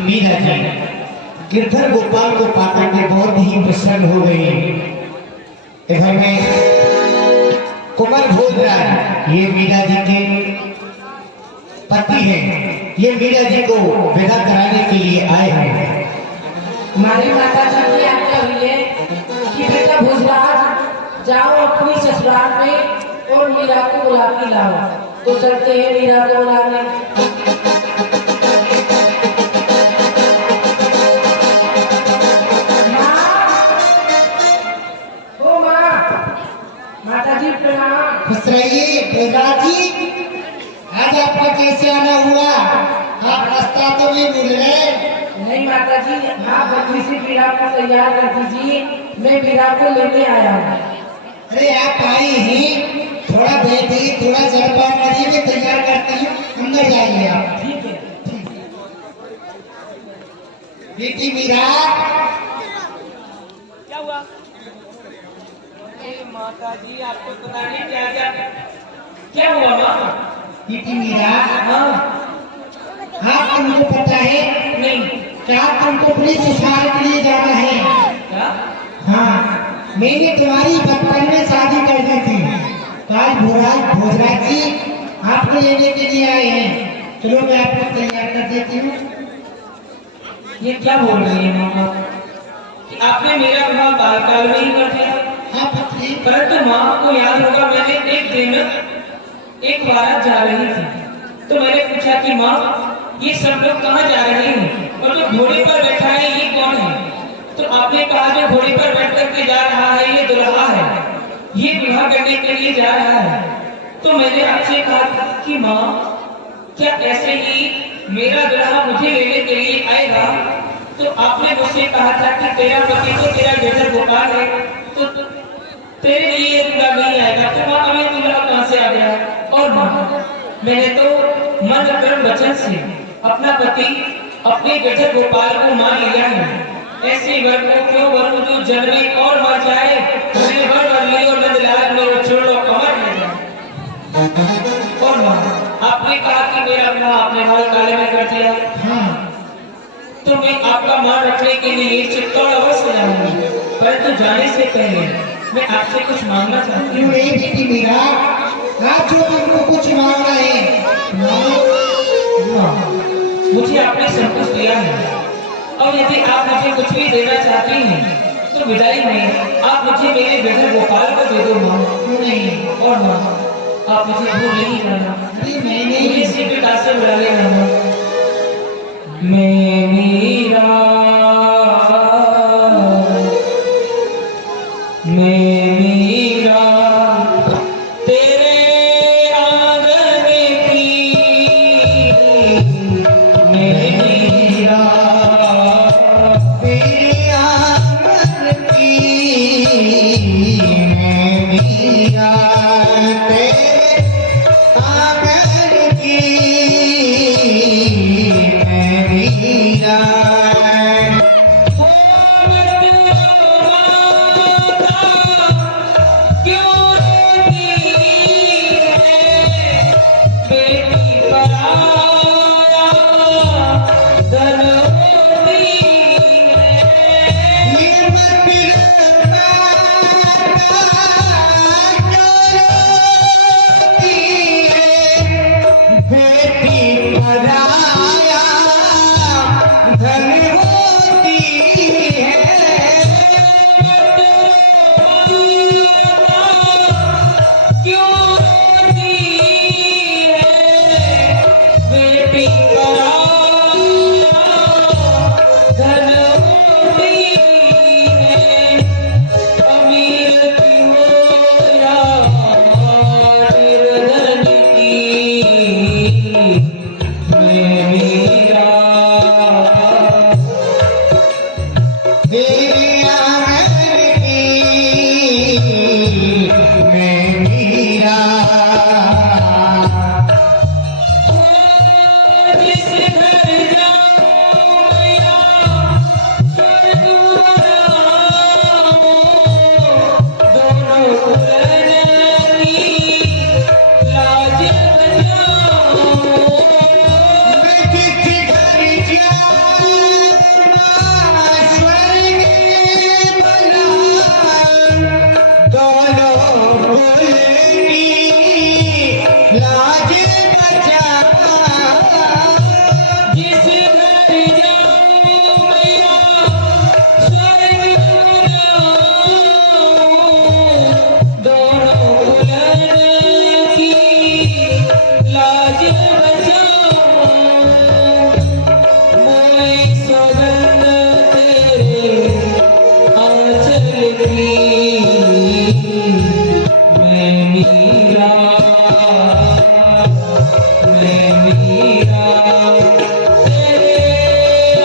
मेरा है। गिरधर गोपाल को पाकर के बहुत ही प्रसन्न हो गई। घर में कुमार भोजराज ये मीरा जी के पति हैं, ये मीरा जी को विदा कराने के लिए आए हैं। हमारी माता जी की आज्ञा हुई है कि बेटा भोजराज जाओ अपनी ससुराल में और मीरा को बुला के लाओ। तो चलते हैं मीरा को बुलाने। माताजी प्रणाम। खुश रहिए भोजराज जी, आज आपका कैसे आना हुआ? आप रास्ता तो नहीं मिल रहे। नहीं माताजी, आप जल्दी से मीरा को तैयार कर दीजिए, मैं मीरा को लेने आया हूँ। अरे आप आई हैं, थोड़ा बैठिए, थोड़ा जलपान करिए, मैं तैयार करती हूँ, अंदर जाइए आप। ठीक है। बेटी मीरा, क्या हुआ? माता जी आपको पता नहीं क्या हुआ माँ? बेटी मीरा, हाँ हाँ तुमको पता है नहीं क्या तुमको पुलिस स्टेशन के लिए जाना है? क्या? हाँ, मैंने तुम्हारी बचपन में शादी कर दी थी, तो आज भोजराज जी आपको लेने के लिए आए हैं। चलो मैं आपको तैयार कर देती हूँ। ये क्या बोल रही है माँ कि आपने मेरा विवाह बालकाल में ही कर दिया? हाँ पुत्री, परंतु माँ को याद होगा मैंने एक दिन एक बारात जा रही थी, तो मैंने पूछा कि माँ ये सब लोग कहाँ जा रहे हैं और जो घोड़े पर बैठा है ये कौन है? तो आपने कहा जो घोड़े पर बैठ करके जा रहा है ये दुल्हा है, ये विवाह करने के लिए जा रहा है। तो मैंने आपसे कहा कि माँ क्या ऐसे ही मेरा दुल्हा मुझे लेने के लिए आएगा? तो आपने मुझसे कहा था कि तेरा पति तो तेरा गिरधर गोपाल है, तो तेरे लिए दूल्हा नहीं आएगा। तो माँ हमें दूल्हा कहाँ से आ गया? और माँ मैंने तो मन कर्म वचन से अपना पति अपने गठर गोपाल को मान लिया है। ऐसे वर को क्यों वरुण जो जन्मे और मर जाए, मेरे वर वर लियो नंदलाल मेरे छोड़ लो अमर है। और मां, आपने कहा कि मेरा अपना आपने बाल काले में कर दिया, हाँ तो मैं आपका मान रखने के लिए चित्तौड़ अवश्य जाऊंगी, परंतु जाने से पहले मैं आपसे कुछ मांगना चाहती क्यों हूँ। नहीं बेटी मीरा, आप जो हमको कुछ मांग रहे हैं मां, मुझे आपने सब कुछ दिया है, और यदि आप मुझे कुछ भी देना चाहती हैं तो विदाई में आप मुझे मेरे बेटे गोपाल को दे दो मां। क्यों नहीं? और मां, आप मुझे भूल नहीं करना, अरे मैंने मुझे इसी प्रकार से बुला लेना मां। मैं मीरा, मैं मीरा तेरे आंगन की, मैं मीरा तेरे आंगन की, मैं मीरा तेरे आंगन की, मैं मीरा। ये मंदिर बेटी पराया धन होती है। तेरे आंगन की, मैं मीरा। मैं जिस घर जाऊं स्वर्ग बना, दोनों बोलेंगी लाज बचा। जिस घर जाऊं मैया स्वर्ग बनाऊं, दोनों दुल्हन की लाज बचाऊं। मोए सौगंध तेरे आंचल की, मैं मीरा, मैं मीरा तेरे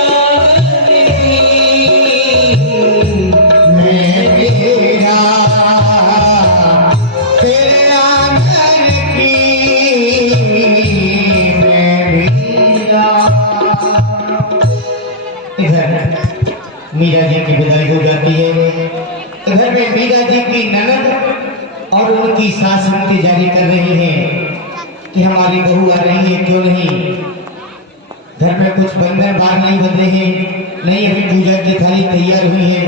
आंगन की, मैं मीरा तेरे आंगन की, मैं मीरा। इधर मीरा जी की विदाई हो जाती है। इधर में मीरा जी की ननद और उनकी सास इंतजारी कर रही हैं कि हमारी बहू आ रही है क्यों नहीं। घर में कुछ बंधन बार नहीं बन रहे हैं, नहीं अभी पूजा की थाली तैयार हुई है।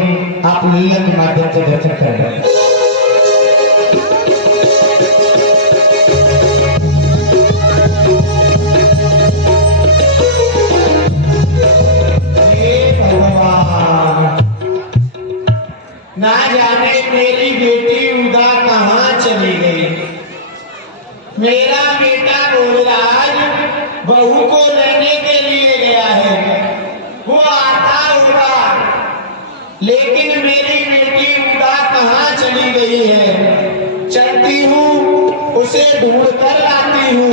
आप लीला के माध्यम से दर्शन कर रहे हैं। हे भगवान, ना जाने मेरी बेटी उदा कहाँ चली गई। मेरा बेटा बोलराज बहू को लेने के लिए गया है, वो आता होगा, लेकिन मेरी बेटी उदा कहाँ चली गई है। चलती हूँ उसे ढूंढ कर लाती हूँ।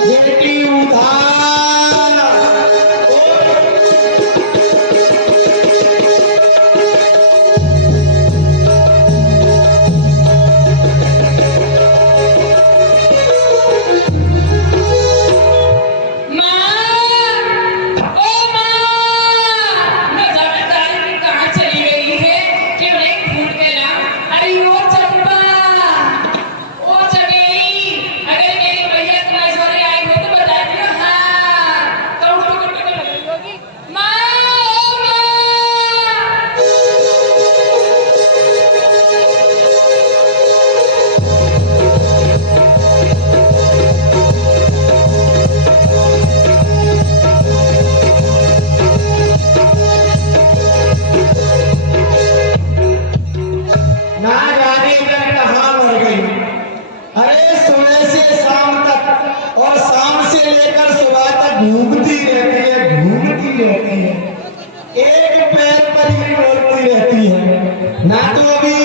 बेटी उदा, एक पैर पर ही डोलती रहती है। ना तो अभी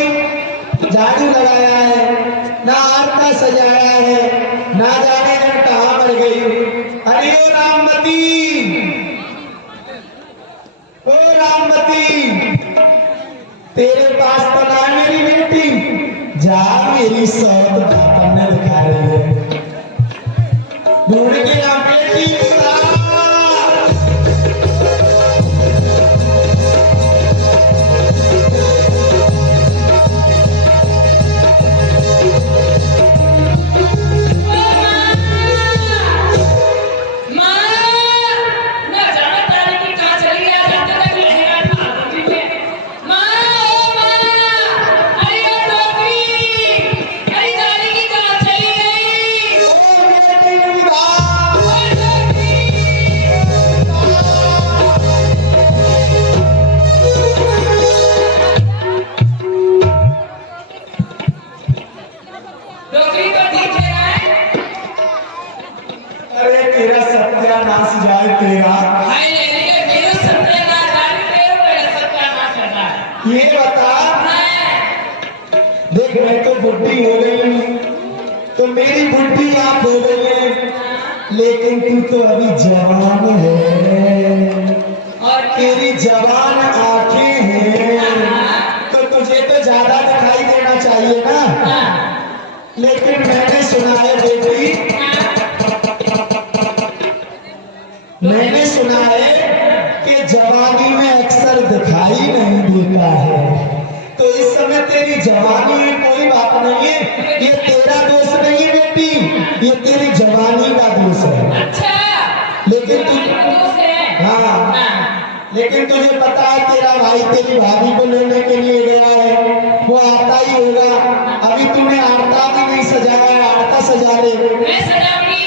जादू लगाया है, ना आरता सजाया है, ना जाने जब कहाँ मर गई। अरे ओ राममती, ओ राममती, तेरे पास तो ना मेरी बेटी, जा मेरी सौत का दिखा रही है। ढूंढ के ना बेटी उतार। अरे तेरा सत्यानाश जाए तेरा। ये बता, देख मैं तो बुढ़ी हो गई हूँ, तो मेरी बुढ़ी आप हो गई है, लेकिन तू तो अभी जवान है और तेरी जवान आंखें हैं, तो तुझे तो ज्यादा दिखाई देना चाहिए ना। लेकिन मैंने सुना है बेटी, मैंने सुना है कि जवानी में अक्सर दिखाई नहीं देता है। तो इस समय तेरी जवानी में कोई बात नहीं है, ये तेरा दोष नहीं है बेटी, ये तेरी जवानी का दोष है। अच्छा, लेकिन तू, हाँ, लेकिन तुझे पता है तेरा भाई तेरी भाभी को लेने के लिए गया है, वो आता ही होगा। अभी तूने आरता भी नहीं सजाया, आरता सजा ले। मैं सजाऊंगी।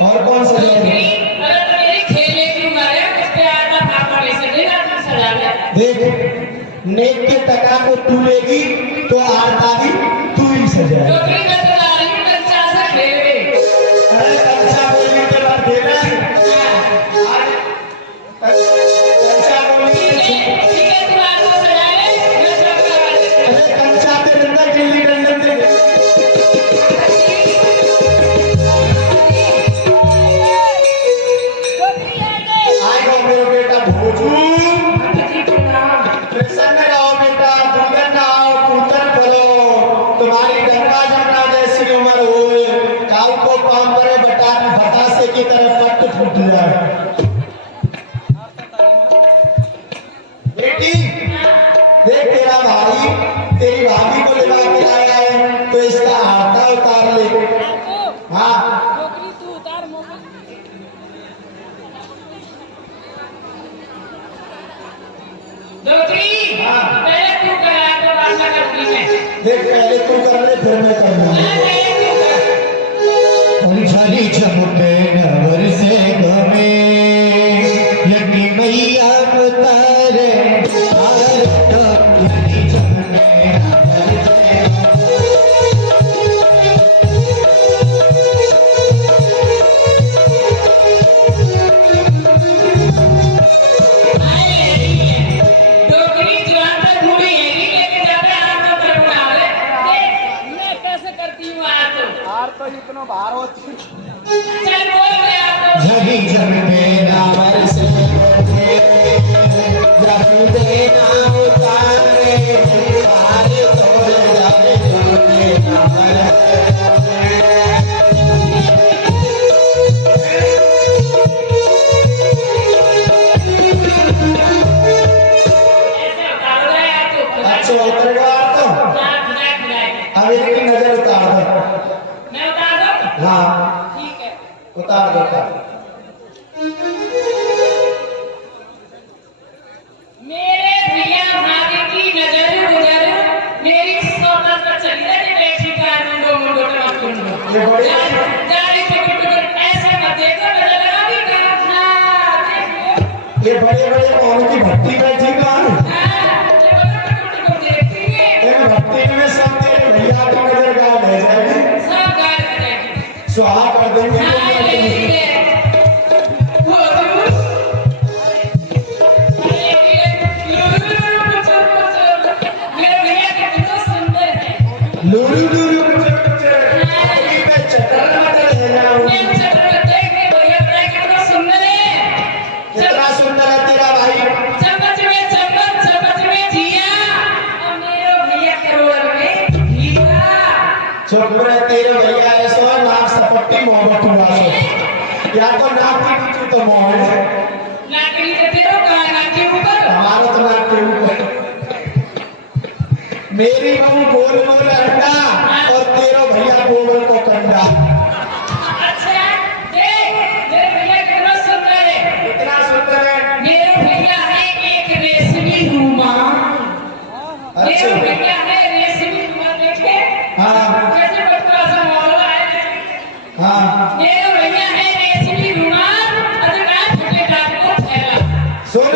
और कौन सजाएगा? देख, नेक के टका को तू लेगी तो आरता भी तू ही सजाएगी। अरे कंचा बोलने के बाद देना है। कंचा बोलने के अरे कंचा पे डंडा गिल्ली डंडन दे। आएगा मेरा बेटा भोजू। प्रसन्न रहो बेटा, दूधन आओ पूतन करो, तुम्हारी गंगा जमुना जैसी उम्र हो, काल को पाम परे बतासे की तरह पट फूट जाए। बेटी देख, तेरा भाई तेरी भाभी को लेवा के आया है, तो इसका आरता उतार ले। हाँ, देख पहले तू कर ले फिर मैं कर लूंगा। झरी चमके नवर से गमे, लगी मैया उतारे आरता। झरी चमके नवर से इतना बाहर हो झरी जमके नावर से जब देना उतारे, पार तोड़ जाए झूठे नावर। अच्छा उतर गया तो अब एक नजर उतार दो। हाँ ठीक है, उतार दो, उतार। मेरे भैया भाभी की नजर गुजर मेरी सोच पर चली रही बेटी का मुंडो मुंडो टमाक मुंडो। ये बड़ी जारी टुकुर ऐसे मत देखो, नजर लगा भी देखो। ये बड़े बड़े मौन की भट्टी बैठी कहाँ? देखती है भट्टी में सब तेरे भैया की नजर गायब है जाएगी, सब गायब हो जाएगी। सुहा कर देंगे। हाँ, ये बटुआ या तो नाक की तो मौज लाकड़ी देते हो कहाँ नाक के ऊपर? हमारा तो नाक के ऊपर। मेरी बहू गोल गोल अंडा और तेरा भैया गोबर को कंडा। अच्छा देख मेरे भैया कितना सुंदर है। इतना सुंदर है। मेरे भैया है एक रेशमी रुमाल। मेरे अच्छा भैया है रेशमी रुमाल देखे? हाँ कैसे बटुआ सा मॉडल है। हाँ मेरे भैया है रेशमी रुमाल अदका फटे डाल को थैला। सुन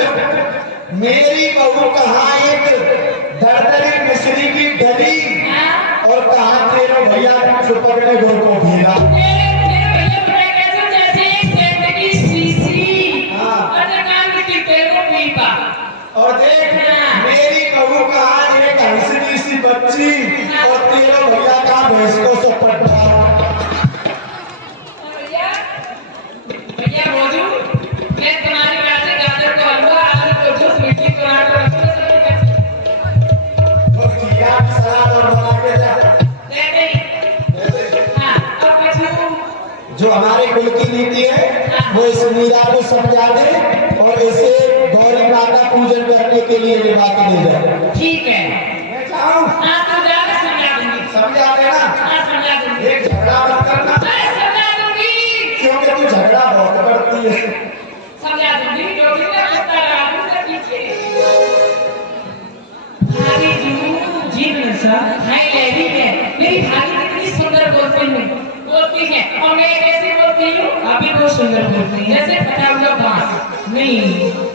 मेरी बहू कहाँ एक दरदरी मिश्री की डली हाँ? और कहाँ तेरा भैया सुपकड़े गोल को भीड़ा। मेरे भैया बड़ा कैसे जैसे एक सेंट की शीशी। हाँ। अदका मिट्टी तेल को पीपा। और देख मेरी बहू कहाँ एक हंसनी सी बच्ची और तेरा भैया कहाँ भैंस को सपटा। भैया भैया बोलूं मैं तुम्हारी बात से गाजर को हलवा आलू को जूस मिट्टी टमाटर और खीरा की सलाद और बना के जा। दे दे। हाँ और कुछ जो हमारे कुल की नीति है वो इस मीरा को समझा दे और इसे गौरी माता पूजन करने के लिए निभा के ले जाए। ठीक है। मैं चाहूँ हाँ तो ज्यादा समझा दूंगी। समझा देना। हाँ समझा दूंगी। एक झगड़ा मत करना अरे समझा दूंगी। क्योंकि तू झगड़ा बहुत करती है। समझा दूंगी डोरी में कुत्ता रामू से पीछे। भाभी जी नशा हाय लेडी है मेरी भाभी कितनी सुंदर बोलती है और मैं कैसे बोलती हूँ? आप भी बहुत सुंदर बोलती हैं। जैसे फटा हुआ बांस। नहीं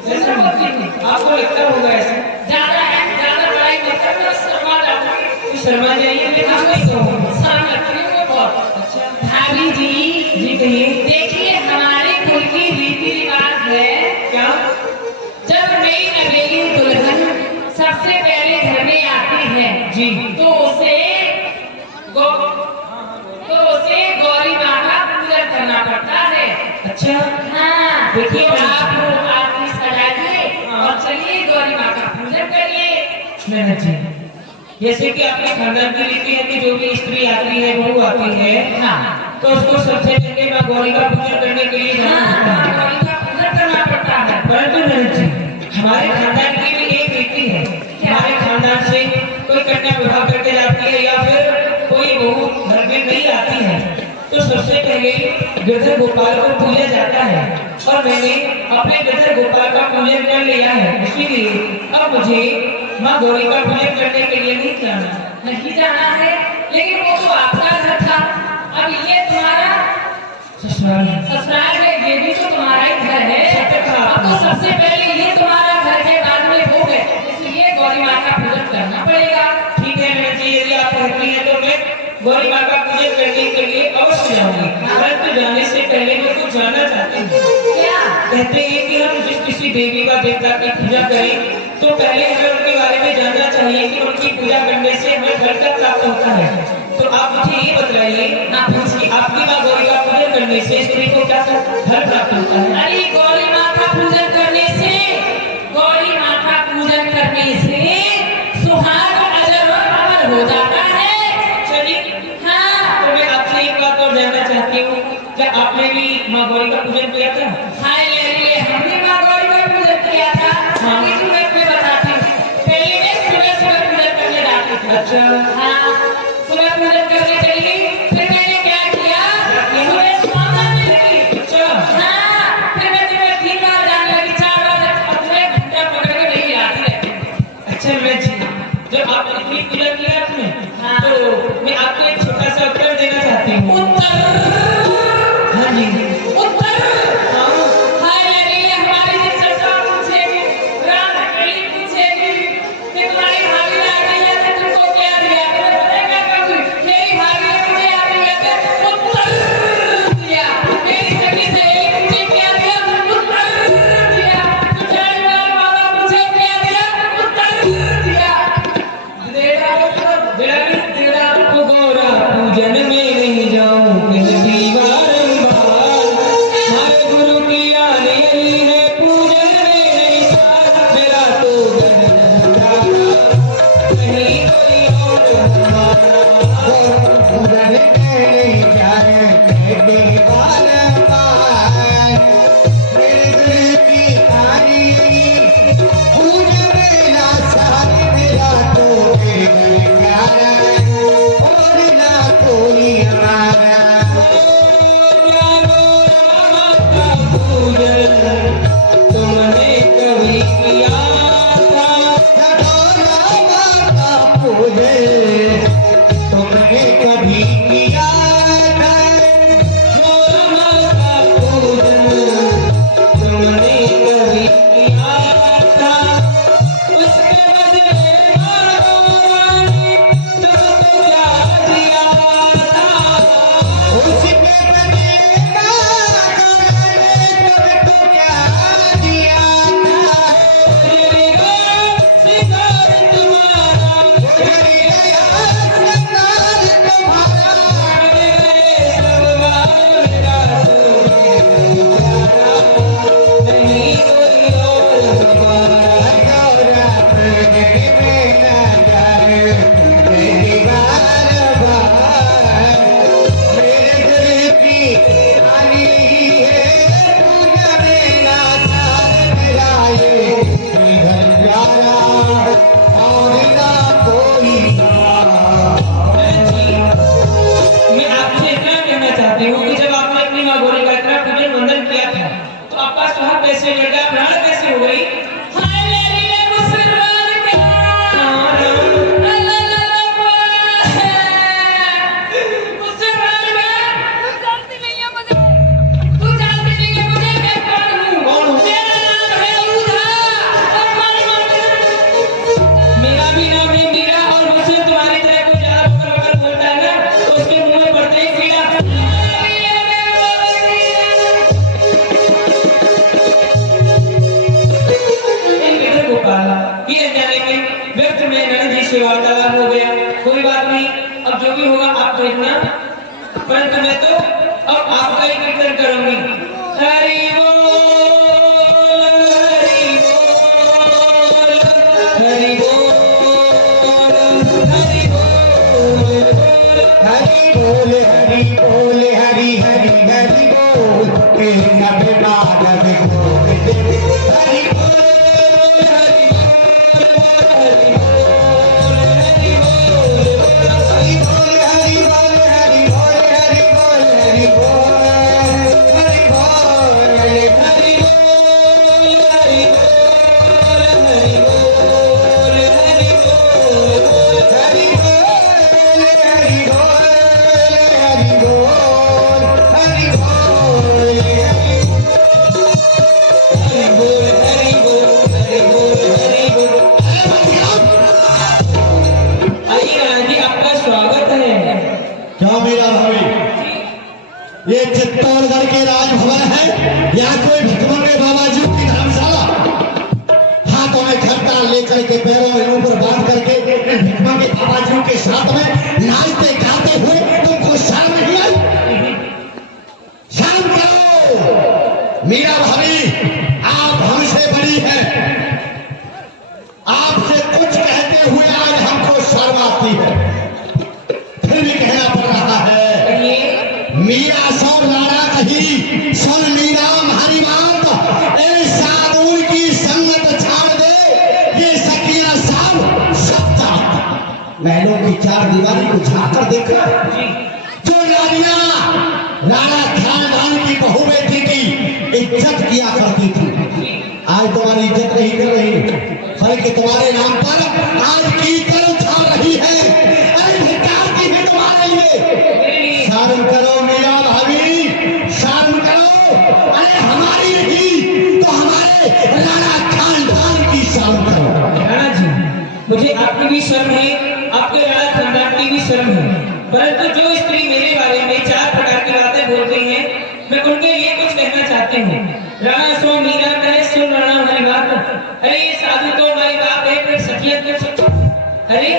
जैसे बोलती हूँ। आपको लगता होगा ऐसा। ज्यादा है ज्यादा बड़ाई मत कर मैं शर्मा जाऊंगी। तो शर्मा जाइए मैं कुछ नहीं कहूँगा। शर्म लगती है वो बहुत। अच्छा भाभी जी जी कहिए। देखिए हमारे कुल की रीति रिवाज है क्या? जब नई नवेली दुल्हन सबसे पहले घर में आती है जी तो उसे गौरी माँ का पूजन करना पड़ता है। अच्छा हाँ देखिए तो आप आरती सजाइए और चलिए गौरी माँ का पूजन करिए। मेहनत जी जैसे कि आपके खानदान की रीति है कि जो भी स्त्री आती है बहू आती है हाँ तो उसको सबसे पहले माँ गौरी का पूजन करने के लिए जाना होता हाँ है। गौरी का पूजन करना पड़ता है। परंतु मेहनत जी हमारे खानदान की भी एक रीति है। हमारे खानदान से कोई कन्या विवाह करके जाती है या फिर कोई बहू घर में नहीं आती है तो सबसे पहले गिरधर गोपाल को पूजा जाता है और मैंने अपने गिरधर गोपाल का पूजन कर लिया है। इसीलिए अब मुझे माँ गौरी का पूजन करने के लिए नहीं जाना है लेकिन वो तो आपका घर था अब ये तुम्हारा ससुराल है। ससुराल है ये भी तो तुम्हारा ही घर है। सत्य अब तो सबसे पहले ये तुम्हारा घर है बाद में वो है इसलिए गौरी माँ का पूजन करना पड़ेगा। ठीक है मेहनत जी यदि आप कहती हैं तो मैं गौरी माँ का पूजन करने के लिए अवश्य जाऊंगी। परंतु जाने से पहले मैं कुछ जानना चाहती हूँ। क्या? कहते हैं कि हम जिस किसी देवी का देवता की पूजा करें तो पहले हमें उनके बारे में जानना चाहिए कि उनकी पूजा करने से हमें फल क्या प्राप्त होता है। तो आप मुझे ये बताइए कि आपकी माँ गौरी का पूजन करने से स्त्री को क्या फल प्राप्त होता है। अरे गौरी माँ का पूजन करने से सुहाग अजर और अमर हो जाता है। चलिए हाँ तो मैं आपसे एक बात और जानना चाहती हूँ क्या आपने भी माँ गौरी का पूजन किया था? हाय ले हमने माँ गौरी का पूजन किया था। हाँ। लेकिन मैं तुम्हें बताती हूँ पहले मैं सुबह पूजन करने जाती थी। अच्छा हाँ सुबह पूजन करने चली फिर मैंने क्या किया सुबह स्वागत की। अच्छा हाँ फिर मैं तुम्हें 3 बार जाने लगी 4 बार और तुम्हें घंटा पकड़ के नहीं आती रहती। अच्छा मैं जी जब आप इतनी पूजा किया आपने हाँ। तो मैं आपको एक छोटा सा उत्तर देना चाहती हूँ। हाँ जी उत्तर हाँ हाय लगे हमारी जो चर्चा पूछेगी राम हथेली पूछेगी कि तुम्हारी भाभी आ गई है तो तुमको क्या दिया तुम्हें बेटा प्राण कैसे हो गई? हाय मेरी मुसलमान का मेरा भी नाम है मीरा और मुझसे तुम्हारी तरह कोई ज्यादा बकर बोलता है ना तो उसके मुंह में पड़ते ही कीड़ा। गोपाल ये जाने में व्यर्थ में नंद जी से वार्तालाप हो गया। कोई बात नहीं, अब जो भी होगा आप देखना, परंतु मैं तो अब आपका ही कीर्तन करूंगी। हरि बोल हरि बोल हरि बोल हरि बोल हरि बोल हरि बोल हरि हरि हरि बोल के सब माधव गोविंद हरि बोल हरि हरि बोल हरि बोल हरि बोल हरि बोल हरि बोल हरि बोल हरि बोल हरि आइए रानी जी, आपका स्वागत है। क्या मेरा भाई, ये चित्तौड़गढ़ के राजभवन है या कोई भिकमंगे बाबा जी की धर्मशाला? हाथों में खरता लेकर के पैरों में ऊपर बांध करके भिकमंगे बाबा जी के साथ में नाचते गाते हुए तुमको शर्म नहीं आई? शर्म करो मीरा भाभी, आप हमसे बड़ी हैं, आपसे कुछ कहते हुए आज हमको शर्म आती है, फिर भी कहना पड़ रहा है। मीरा सौ लाड़ा कही सुन मीरा हमारी बात, ए साधु की संगत छाड़ दे, ये सकीना साहब सच्चा महलों की चार दीवारी को झाँक कर देखा। जो नारियां राणा खानदान की बहू बेटी की इज्जत किया करती थी, आज तुम्हारी इज्जत नहीं कर रही, बल्कि तुम्हारे नाम पर आज की कलम छा रही है। अरे धिक्कार की है तुम्हारे लिए, शर्म करो मीरा भाभी, शर्म करो। अरे हमारी नहीं तो हमारे राणा खानदान की शर्म करो। राणा जी, मुझे आपकी भी शर्म है, आपके राणा खानदान की भी शर्म है, परंतु जो स्त्री मेरे बारे में चार प्रकार की बातें बोलती हैं, मैं उनके लिए कुछ कहना चाहती हूँ। राणा सो मीरा कहे सुन राणा हमारी बात, अरे ये साधु तो हमारी बात है, फिर सखियत तो सच। अरे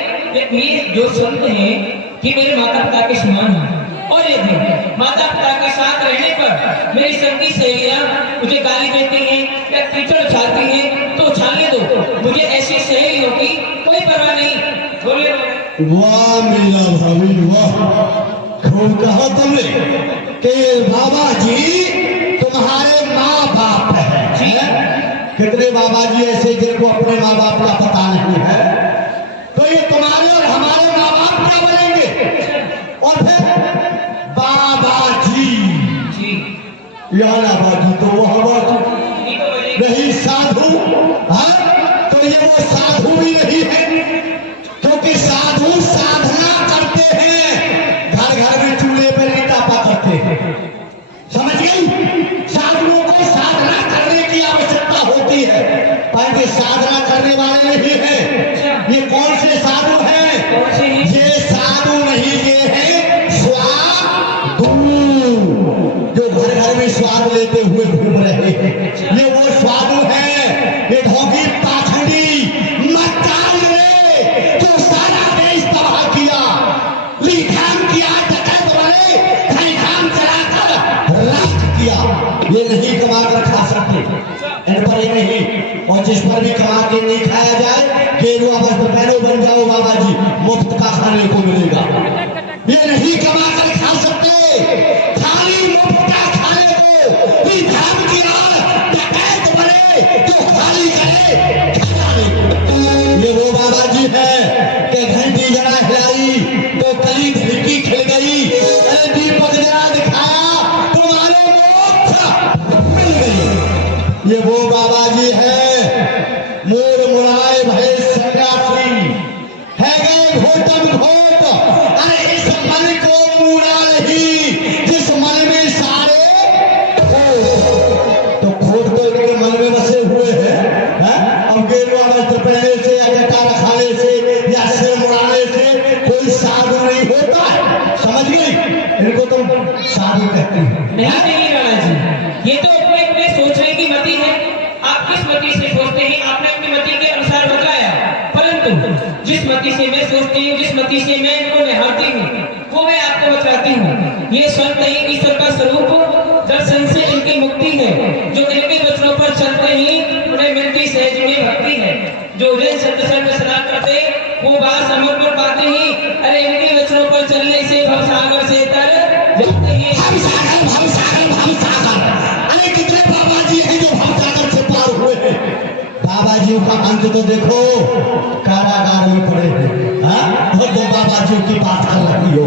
ये जो संत हैं कि मेरे माता पिता के समान हैं, और यदि माता पिता के साथ रहने पर मेरी संगी सहेलियां मुझे गाली देती हैं या कीचड़ उछालती हैं तो उछालने दो, मुझे ऐसी सहेलियों की कोई परवाह नहीं। बोले वाह मीरा भाभी वाह, खूब कहा तुमने कि बाबा जी तुम्हारे माँ बाप है। कितने बाबा जी ऐसे जिनको अपने माँ बाप का पता नहीं है, तो ये तुम्हारे और हमारे माँ बाप क्या बनेंगे? और फिर बाबा जी, यारा बाजी तो वो बाजी नहीं साधु, हाँ? तो ये वो साधु भी नहीं है, क्योंकि साधु साधना करते हैं, घर घर में चूल्हे पर लिटापा करते हैं, समझ गई? साधुओं को साधना करने की आवश्यकता होती है, पर ये साधना करने वाले नहीं है। ये कौन से साधु हैं? ये साधु नहीं, ये है स्वादु, जो घर घर में स्वाद लेते हुए घूम रहे हैं। ये वो साधु हैं, ये ढोंगी पाखंडी मकान में जो सारा देश तबाह किया, लीखाम किया, डकैत बने, खैखाम चलाकर राज किया। ये नहीं कमा कर खा सकते, इन पर ये नहीं, और जिस पर भी कमा के नहीं खाया जाए, गेरुआ वस्त्र पहनो बन जाओ बाबा जी, मुफ्त का खाने को मिलेगा। ये नहीं कमा कर खा सकते, खाली मुफ्त का खाने को लीखाम किया, डकैत बने, जो खाली करे खाना नहीं। ये वो बाबा जी है कि घंटी जरा हिलाई तो कली खिड़की खिल गई, अरे दीपक जरा दिखाया तुम्हारे मोक्ष मिल गई। ये वो बाबा बाबा जी है मोर मुराए भय सन्यासी है गए घोटम घोट। अरे इस मन को मुड़ा नहीं जिस मन में सारे तो खोट तो इनके मन में बसे हुए हैं। अब गेरुआ वस्त्र पहनने से या जटा रखाने से या सिर मुड़ाने से कोई साधु नहीं होता है। समझ गई? इनको तुम साधु कहती हो। नहीं राणा जी, ये तो अपने अपने सोचने की मति है। आप किस मति से सोचते हैं आपने अपनी मति के अनुसार बताया, परंतु जिस मति से मैं सोचती हूँ, जिस मति से मैं इनको निहारती हूँ, वो मैं आपको बताती हूँ। ये संत ही ईश्वर का स्वरूप, दर्शन से इनकी मुक्ति है। जो इनके वचनों पर चलते ही उन्हें मिलती सहज में भक्ति है। जो वे सत्संग सदा करते वो बात समझ पर पाते ही, अरे इनके वचनों पर चलने से भवसागर से तर जाते हैं। अरे कितने बाबा जी हैं जो भवसागर से पार हुए हैं। बाबा जी का अंत तो देखो, कारागार में पड़े हैं। हाँ? वो तो बाबा जी की बात कर रही हो।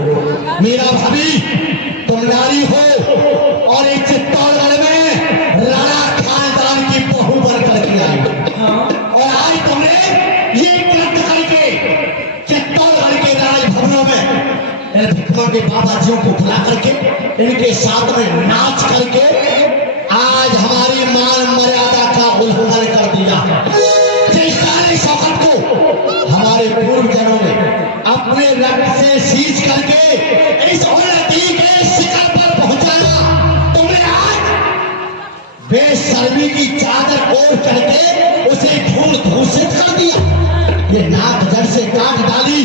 मेरा भाभी तुम नारी हो और एक चित्तौड़गढ़ में राणा खानदान की बहू बन करके आई। और आज तुमने ये कृत्य करके चित्तौड़गढ़ के राजभवनों में भिक्खुओं के बाबा जी को बुला करके इनके साथ में नाच करके आज हमारी मान मर्यादा का उल्लंघन कर दिया। जिस सारे शौकत को हमारे पूर्वजों ने अपने रक्त से सींच करके इस उन्नति के शिखर पर पहुंचाया, तुमने आज बेशर्मी की चादर ओढ़ करके उसे धूल धूसित कर दिया। ये नाक जड़ से काट डाली।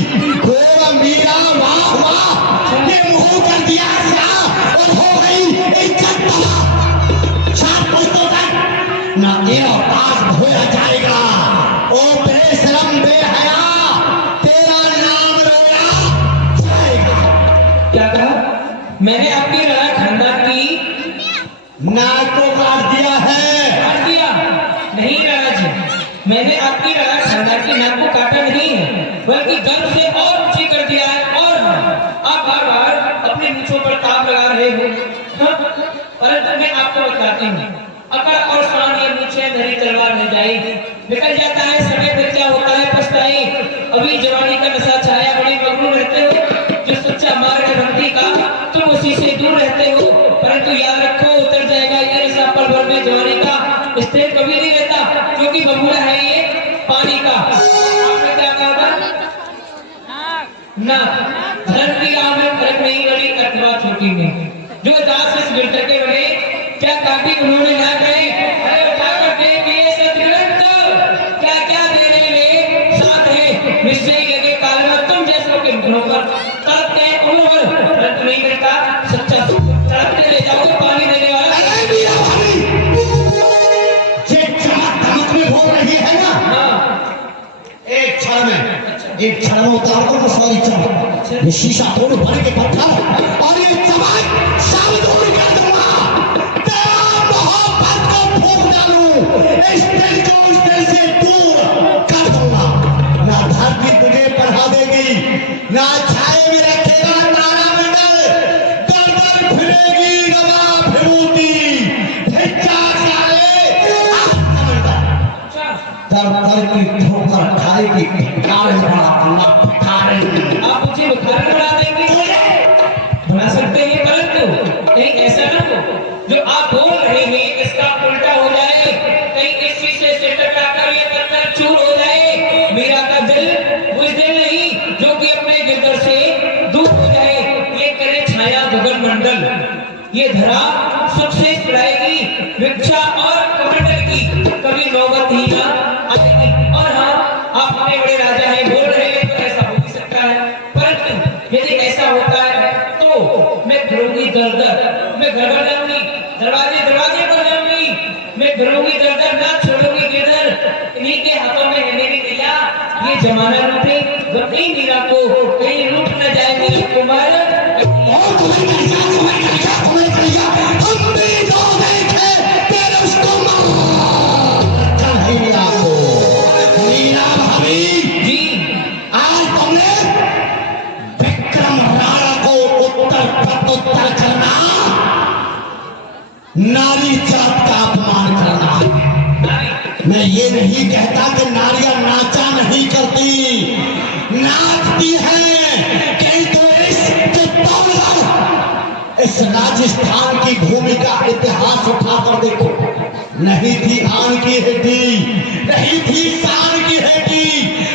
मीरा वाह वाह, ये मुंह कर दिया और हो गई इज्जत तबाह। 7 पुस्तों तक ना ये पास धोया जाएगा। ओ बेशरम बेहया, तेरा नाम रोया जाएगा। क्या कहा? मैंने आपकी राणा खानदान की नाक को काट दिया है। काट दिया? नहीं राणा जी, मैंने आपकी राणा खानदान की नाक को काटा नहीं है, बल्कि गर्व से और ऊंची कर दिया है। और आप बार बार अपने मूंछों पर ताप लगा रहे हो। परंतु मैं आपको बताती हूँ, अकड़ और शान ये मूंछें धरी तलवार ले जाएगी, निकल जाता है समय फिर क्या होता है पछताई। अभी जवानी का नशा छाया, बड़े मगरू रहते हो। जो सच्चा मार्ग है भक्ति का, तुम उसी से दूर रहते हो। परंतु याद रखो, उतर जाएगा ये नशा पल भर में जवानी का। स्थिर कभी नहीं रहता, क्योंकि बबूला है ये पानी का। आपने क्या कहा ना? धर्म की राह में फर्क नहीं बड़ी अथवा छोटी में। जो दास इस गिरते के बने, क्या काफी उन्होंने ना कहे? अरे उठाकर देख ये सदग्रंथ, क्या क्या देने में साथ है। निश्चय लगे काल में तुम जैसों के मुखों पर तड़पते हैं उन्होंने रक्त नहीं मिलता। सच्चा तड़पते ले जाओगे पानी देने वाला। एक क्षण में उतार को सॉरी चमक ये शीशा तोड़ भर के पत्थर और ये चमक सब दूर कर दूंगा। तेरा मोहब्बत को फूंक डालूं, इस दिल को उस दिल से दूर कर दूंगा। ना धरती तुझे पढ़ा देगी, ना छाए में रखेगा तारा मंडल। गर्दन फिरेगी नवा फिरूती, भिक्षा साले दर की ठोकर खाएगी। आप मुझे उदाहरण बना देंगे, बना सकते हैं, परंतु कहीं ऐसा ना हो जो आप बोल रहे हैं इसका उल्टा हो जाए। कहीं इस चीज से टकराकर ये पत्थर चूर हो जाए। मीरा का दिल वो दिल नहीं जो कि अपने गिरदर से दूर हो जाए। ये करे छाया गगन मंडल, ये धरा सुख से छुड़ाएगी भिक्षा और कमंडल की, कभी नौबत ही ना आएगी। और हाँ, आप अपने बड़े राजा हैं, बोल रहे हैं तो ऐसा हो भी सकता है, परंतु यदि ऐसा होता है तो मैं घरोगी दर-दर, मैं घर जाऊंगी, दरवाजे दरवाजे पर जाऊंगी, मैं घरोगी दर-दर, ना छोड़ूंगी गिरधर। इन्हीं के हाथों में है मेरी मीरा, ये जमाना लूटे गति मीरा को, कहीं लूट न जाए मेरा कुमार। नारी जात का अपमान करना। मैं ये नहीं कहता कि नारियां नाचा नहीं करती, नाचती हैं। कहीं तो इस राजस्थान की भूमि का इतिहास उठाकर देखो, नहीं थी आन की हेटी, नहीं थी शान की हेटी,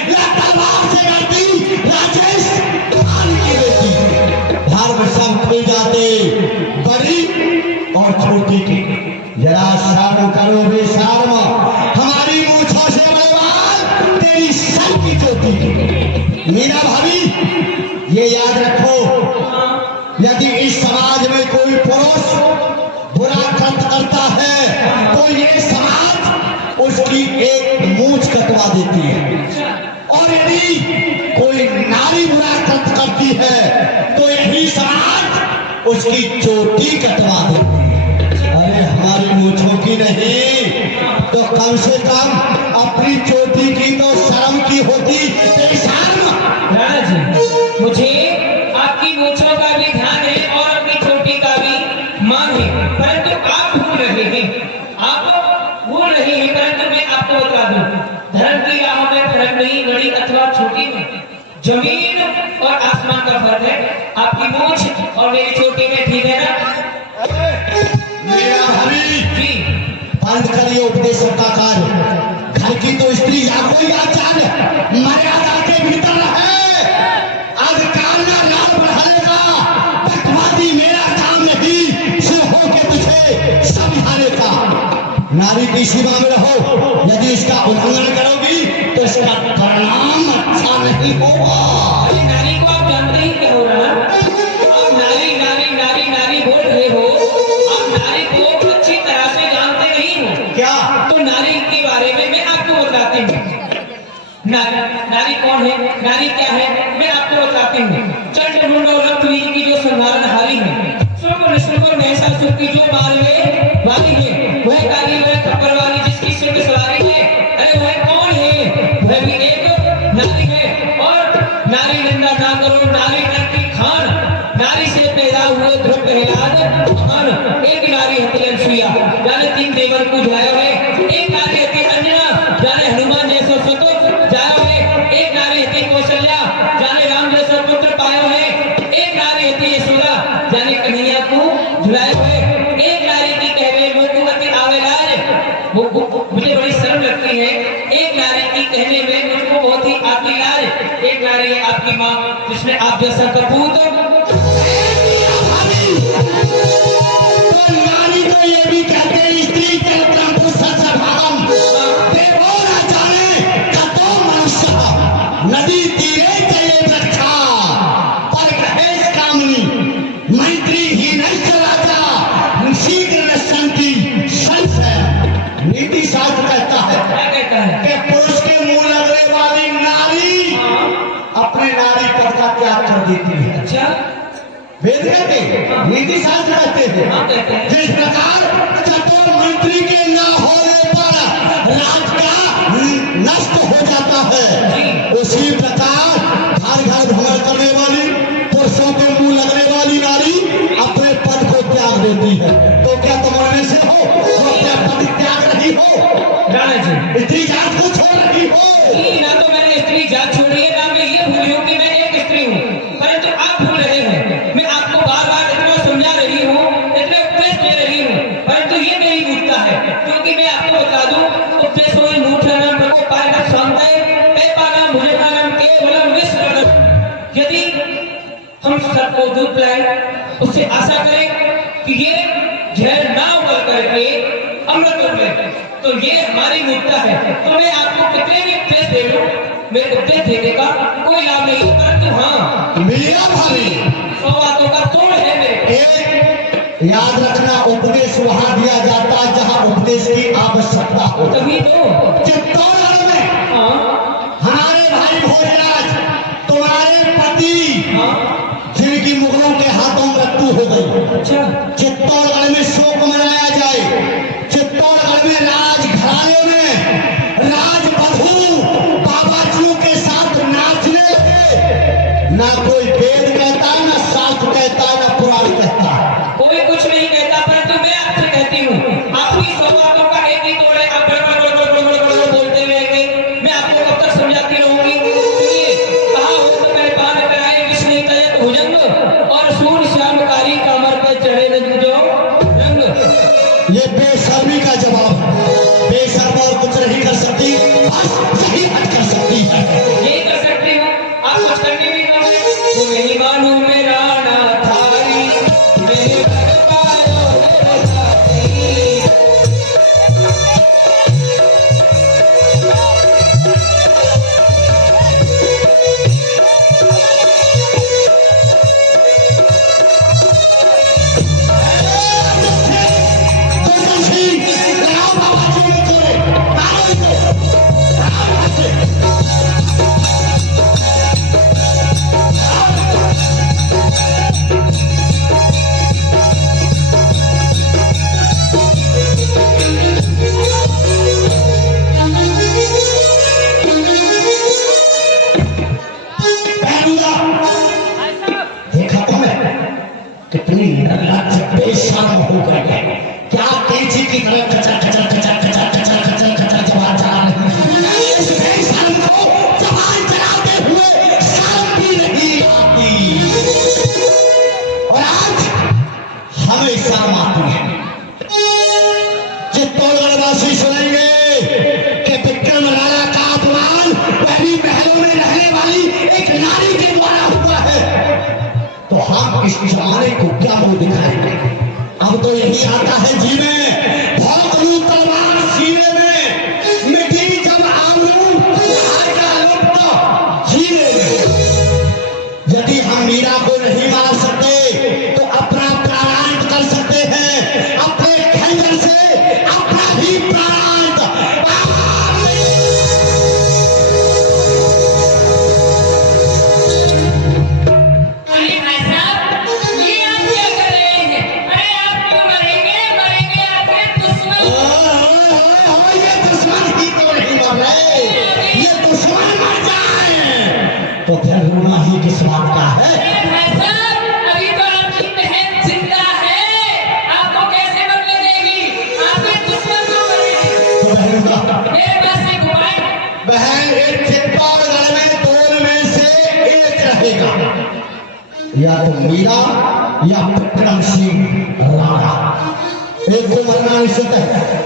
तलवार से लड़ती राजस्थान की बेटी। धर्म सब खुल जाते बड़ी और छोटी की। जरा शर्म करो बेशर्म, हमारी मूंछों से बलवान तेरी सर की चोटी की। मीरा भाभी ये याद रखो, यदि इस समाज में कोई पुरुष बुरा कर्म करता है तो ये समाज उसकी एक मूंछ कटवा देती है, और यदि कोई नारी बुरा कर्म करती है तो यही समाज उसकी चोटी कटवा देती है। अरे हमारी मूंछों की नहीं तो कम से कम अपनी चोटी की तो शर्म की होती। राज, मुझे आपकी मूंछों का भी ध्यान है और अपनी चोटी का भी मान है, परंतु आप भूल रहे हैं, आप भूल रहे हैं। परंतु मैं आपको बता दूं, धर्म की राहों में फर्क नहीं, बड़ी अथवा छोटी में जमीन और आसमान का फर्क है। आपकी मूंछ और मेरी चोटी में, ठीक है ना? मेरा भाभी जी, बंद करिए उपदेश का कार्य। घर की तो स्त्री या कोई आचार मर्यादा के भीतर है। अधिकार ना लाल बढ़ाएगा, बकवादी मेरा काम नहीं, सिर होके तुझे समझाने का। नारी की सीमा में रहो, यदि इसका उल्लंघन करोगी तो इसका परिणाम अच्छा नहीं होगा। अरे नारी को आप जानते ही क्या हो रहा है? आप नारी नारी नारी नारी बोल रहे हो, आप नारी को अच्छी तरह से जानते नहीं हो। क्या तो नारी के बारे में मैं आपको बताती हूँ। नारी कौन है, नारी क्या है, मैं आपको बताती हूँ। चंड मुंड और रक्तबीज की जो संहारनहारी है, शुभ निशुभ और महिषासुर की जो मारवे वाली है, वह काली, वह खप्पर वाली जिसकी सिंह सवारी है, अरे वह कौन है? वह भी एक नारी है। और नारी निंदा ना करो, नारी नर की खान, नारी से पैदा हुए ध्रुव प्रहलाद खान। एक नारी हती अनसुईया, जाने तीन देवर को जाया है। एक नारी हती अंजना, जाने हनुमान जैसा सतुर जाया है। एक नारी हती कौशल्या, जाने राम जैसा पुत्र पाया है। एक नारी हती यशोदा, जाने कन्हैया को झुलाया है। एक नारी की कहवे मोकुमती आवे लाज, वो मुझे बड़ी शर्म लगती है। एक नारी की कहने में मुझको बहुत ही आती लाज। एक नारी है आपकी माँ, जिसने आप जैसा कपूत। तो नारी को ये भी कहते हैं स्त्री के उपरांत सत्सभावम, देवोरा जाने कतो मनुष्य, नदी तीरे चले वृक्षा, पर ग्रहेश कामनी, मैत्री ही नहीं चलाता, शीघ्र नश्यन्ति संशय। नीति शास्त्र कहता है क्या कहता है? कि पुरुष के मुंह लगने वाली नारी अपने नारी पद का त्याग कर देती है। अच्छा, वेद कहते हैं, नीति शास्त्र कहते हैं। हाँ कहते हैं। जिस प्रकार चतुर मंत्री के न होने पर राज का नष्ट हो जाता है, उसी प्रकार घर घर भ्रमण करने वाली, पुरुषों के मुंह लगने वाली नारी अपने पद को त्याग देती है। तो क्या तुम उनमें से हो जो अपने पद त्याग रही हो? राणा जी, स्त्री जात को छोड़ रही हो? नहीं, ना तो मैंने स्त्री जात छोड़ी है, ना मैं ये भूली हूँ कि मैं एक स्त्री हूँ, परंतु आप भूल रहे हैं। मैं आपको बार बार इतना समझा रही हूँ, इतने उपदेश दे रही हूँ, परंतु ये नहीं मूठता है। क्योंकि मैं आपको बता दूं, उपदेश हुई मूठनम प्रकोपायः स्वान्तये पेपानां भुजगानां केवलं विस्मरणम्। यदि हम सबको दूध पिलाएं, उससे आशा करें कि ये जहर ना उगल करके अमृत बन गए, तो ये हमारी मूर्खता है। तो मैं आपको कितने भी उपदेश दे लूं, मेरे उपदेश देने का कोई लाभ नहीं। परंतु हाँ, मेरा भाई 100 बातों का तोड़ है मेरे। एक याद रखना, उपदेश वहां दिया जाता है जहां उपदेश की आवश्यकता हो। तभी तो चित्तौड़गढ़ में हाँ हमारे भाई भोजराज, तुम्हारे पति हाँ, जिनकी मुगलों के हाथों मृत्यु हो गई, अच्छा, चित्तौड़गढ़ में शोक मनाया जाए। चित्तौड़गढ़ में राजघराने में राजवधू बाबाजियों के साथ नाचने लगे। ना कोई वेद कहता, ना शास्त्र कहता, ना पुराण कहता। कोई कुछ नहीं कहता, परंतु मैं आपसे कहती हूँ, आपकी 100 बातों का एक ही तोड़ है। आप बड़ बड़ बड़ बड़ बड़ बड़ बस यही हद कर सकती है। ये कर सकते हो आप कुछ करने भी पाओगे। तुम ही मानो मेरा नाथारी मेरे घर पायो मेरे साथी। देखा तुमने कितनी निर्लज्ज बेशर्म हो गई है। क्या तेजी की तरह कचर कचर कचर कचर कचर कचर कचर जबान चला रही है। इस बेशर्म को जबान चलाते हुए शर्म भी नहीं आती। और आज हमें शर्म आती है। चित्तौड़गढ़वासी सुनेंगे कि विक्रम राणा का अपमान पहली महलों में रहने वाली एक नारी के द्वारा हुआ है, तो हम इस जमाने को क्या मुंह दिखाएंगे। अब तो यही आता है जी में भौंक लूं तलवार सीने में, मिटी जब आमरू हार का लुप्त जीने में। यदि हम मीरा को नहीं मार सकते तो अपना प्राणांत कर सकते हैं, अपने खंजर से अपना ही प्राणांत। अरे भाई साहब, ये आप क्या कर रहे हैं? अरे आप क्यों मरेंगे? मरेंगे आपके दुश्मन। ये दुश्मन ही तो नहीं मर रहे, ये दुश्मन मर जाए तो फिर रोना ही किस बात का है। अरे भाई साहब, अभी तो आपकी बहन जिंदा है, आपको कैसे मरने देगी? आपके दुश्मन को मरेगी। तो बहन का मेरे पास एक उपाय है। बहन एक चित्तौड़गढ़ में दोनों में से एक रहेगा, या तो मीरा या विक्रम सिंह राणा। एक को मरना निश्चित है,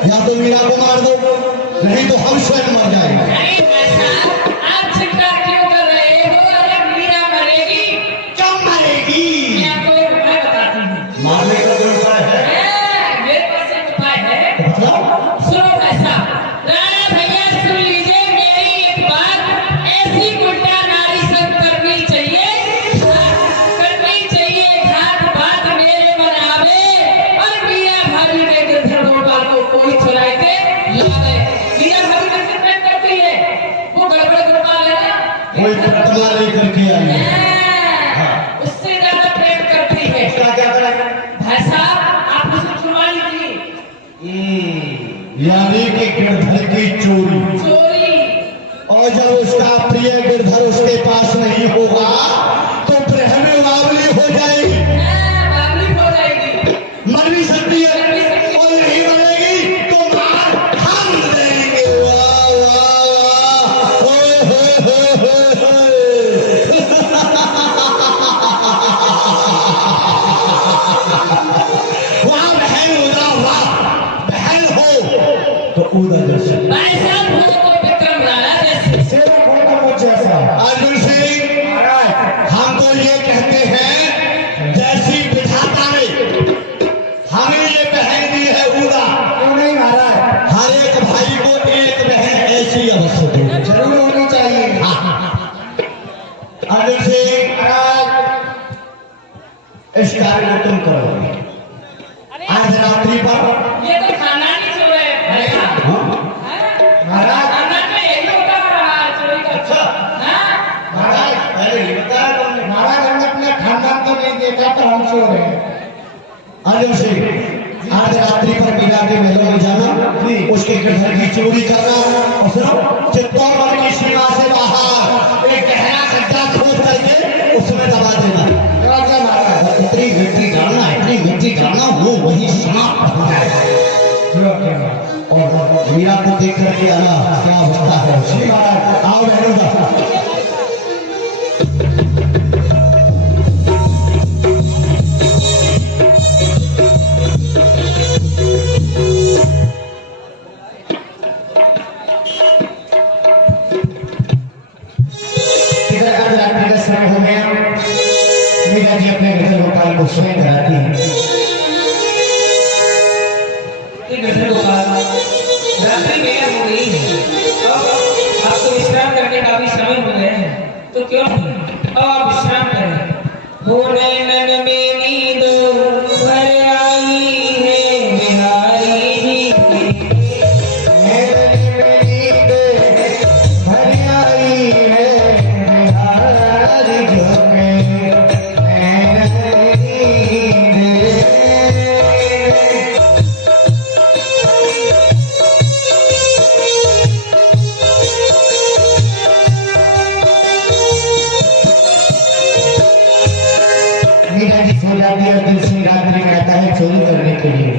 या तो मीरा को मार दो नहीं तो हम स्वयं मर जाएंगे। अरे भाई साहब, आप चिंता क्यों कर रहे हो? अरे मीरा मरेगी। क्या मरेगी? मैं आपको एक उपाय बताती हूँ। मारने का जो उपाय है मेरे पास एक उपाय है। तो बताओ। सुनो भाई साहब, राणा भैया सुन लीजिए मेरी एक बात। ऐसी गुंडा नारी संग करनी चाहिए, करनी चाहिए घाट बात मेरे बनावे, और मीरा भाभी के गिरधर गोपाल को कोई चुराए के लावे। मीरा भाभी कैसे प्रेम करती है? वो गड़बड़ गोपाल है ना, कोई प्रतिमा लेकर के आई है। उससे ज्यादा प्रेम करती है। क्या क्या करें? भाई साहब, आप उसे छुड़वा लीजिए। यानी कि गिरधर की चोरी। चोरी। और जब उसका प्रिय गिरधर उसके पास नहीं होगा तो प्रेम में बावली हो जाएगी। बावली हो जाएगी। मर भी सकती है और नहीं मरेगी तो मार हम देंगे। वाह वाह वाह, ओए होए होए होए होए। वाह बहन उदा, वाह बहन हो तो उदा जैसे भाई साहब, वो तो विक्रम राणा जैसे। अर्जुन सिंह, हम तो ये कहते हैं जैसी विधाता ने हमें ये बहन दी है उदा, क्यों नहीं महाराज? हर एक भाई को एक बहन ऐसी अवश्य दो, जरूर होनी चाहिए। अर्जुन सिंह, इस कार्य को तुम करोगे आज रात्रि पर। ये तो खानदानी चोर है भाई साहब। महाराज खानदान में यही होता रहा है चोरी का। हाँ? महाराज पहले ही बताया तुमने। महाराज हमने अपने खानदान को नहीं देखा तो हम चोर हैं। अर्जुन सिंह, आज रात्रि पर मीरा के महलों में जाना, उसके गिरधर की चोरी करना, और सुनो चित्तौड़गढ़ की सीमा से बाहर एक गहरा गड्ढा खोद करके उसमें दबा देना। राजा महाराज इतनी मिट्टी डालना, इतनी मिट्टी डालना, वो वही समाप्त हो जाएगा। और मीरा को देख करके आना क्या अवस्था है। आओ बहनों का मीरा जी अपने गजल गोपाल को स्वयं कराती है। ये गजल गोपाल रात्रि बेला हो गई है, अब आपको विश्राम करने का भी समय हो गया है, तो क्यों अब आप विश्राम करें। हो नैनन में नींद भर आई है बिहारी जी की। मीरा जी सो जाती है और दिल से रात्रि में आता है चोरी करने के लिए।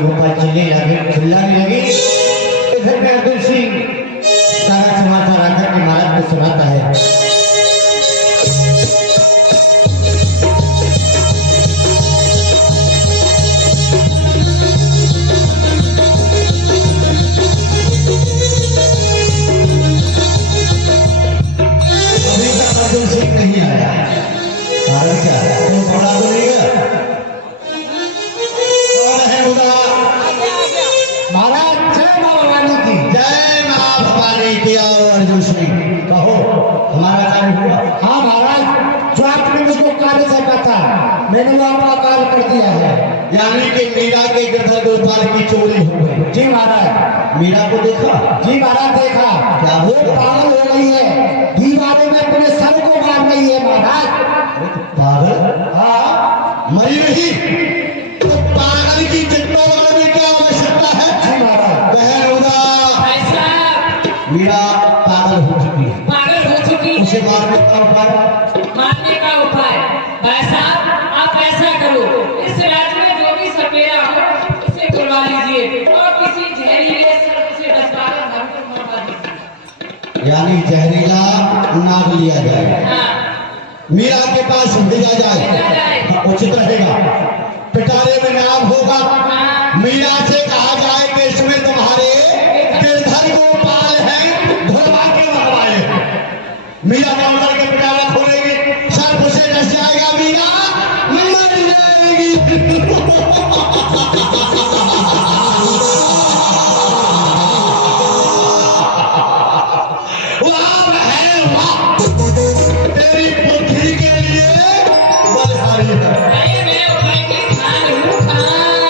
गोपाल चलने लगे, चिल्लाने लगे। इधर में अर्जुन सिंह सारा समाचार आकर के महाराज को सुनाता है। अभी तक अर्जुन सिंह नहीं आया। कारण क्या है? तो बड़ा तो नहीं है। महाराज जय मां भवानी की जय। मां भवानी की और अर्जुन सिंह कहो हमारा कार्य हुआ। हाँ महाराज, जो आपने मुझको कार्य सौंपा था मैंने वो आपका कार्य कर दिया है। यानी कि मीरा के गधर गोपाल की चोरी हो गई। जी महाराज। मीरा को देखा? जी महाराज देखा। क्या वो पागल हो गई है, दीवारों में अपने सर को मार रही है महाराज। पागल? हाँ मरी नहीं तो पागल की चिट्ठों वाले में क्या आवश्यकता है? जी महाराज। बहन ऐसा मीरा पागल हो चुकी है। पागल हो चुकी है। उसे मारने का उपाय? मारने का उपाय भाई साहब आप ऐसा करो, इस राज्य में जो भी सपेरा हो उसे बुलवा लीजिए और किसी जहरीले सर्प से डसवाकर घर को मार दीजिए। यानी जहरीला नाग लिया जाए। हाँ मीरा के पास भेजा भेजा जाए, जाए। उचित रहेगा। पिटारे में नाग होगा। हाँ। मीरा से कहा जाए कि इसमें तुम्हारे गिरधर गोपाल है, धुलवा के भगवाए। मीरा का उतर के पिटारा खोलेंगे, सर्प उसे डस जाएगा, मीरा मर जाएगी। वाह है वाह, तेरी बुद्धि के लिए बधाई है। अरे मैं उपाय की खान हूँ खान।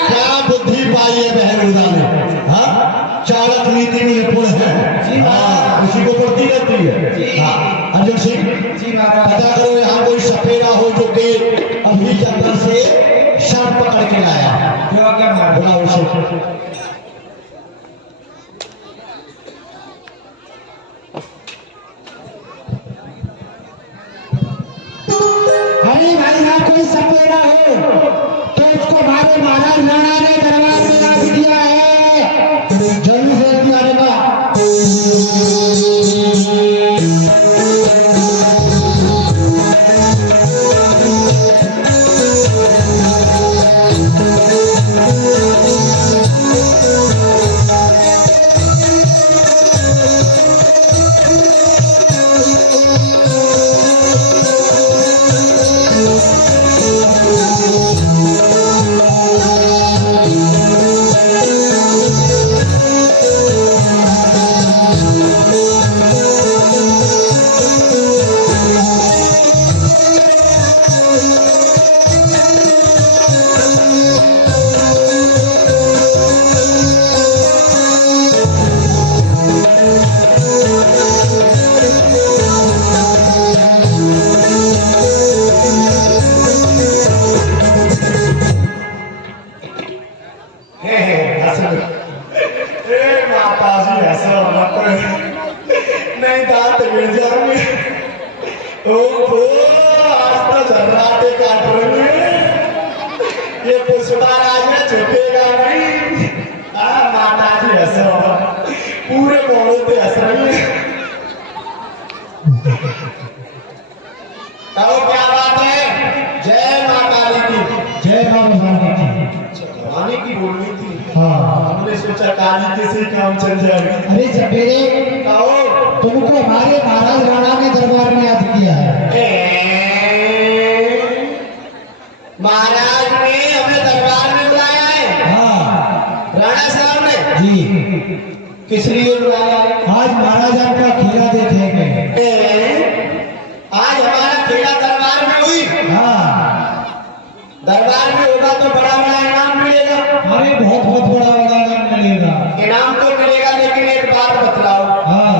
क्या बुद्धि पाई है बहनोदा ने? हाँ चालक नीति में निपुण है। हाँ किसी को पड़ती रहती है। हाँ अर्जुन सिंह जी महाराज, पता करो यहाँ कोई सपेरा हो जो कि अभी जंगल से सर्प पकड़ के लाया। बुला उसे। अरे भाई यहाँ कोई सपेरा हो तो उसको मारे। महाराज नाना ने दरबार में ला दिया है। जल्दी से जल्दी आने का। नहीं दांत गिर जाएंगे। ओहो आज तो झर्राटे काट रहे हैं। ये पुष्पराज में झुकेगा नहीं। माता जी हंसो, पूरे मोड़े पे हंस रही है। तो क्या बात है? जय मां काली की। जय मां भवानी की। भवानी की बोलनी थी। हाँ हमने सोचा काली के से काम चल जाएगा। अरे सपेरे, कहो तुमको हमारे महाराज राणा ने दरबार में याद किया है। महाराज ने हमें दरबार में बुलाया है। हाँ राणा साहब ने जी, किस लिए बुलाया है? आज महाराज आपका खेला देखेंगे। आज हमारा खेला दरबार में हुई। हाँ दरबार में होगा तो बड़ा बड़ा इनाम मिलेगा। अरे बहुत बहुत बड़ा बड़ा इनाम मिलेगा। इनाम तो मिलेगा, लेकिन एक बात बतलाओ, हाँ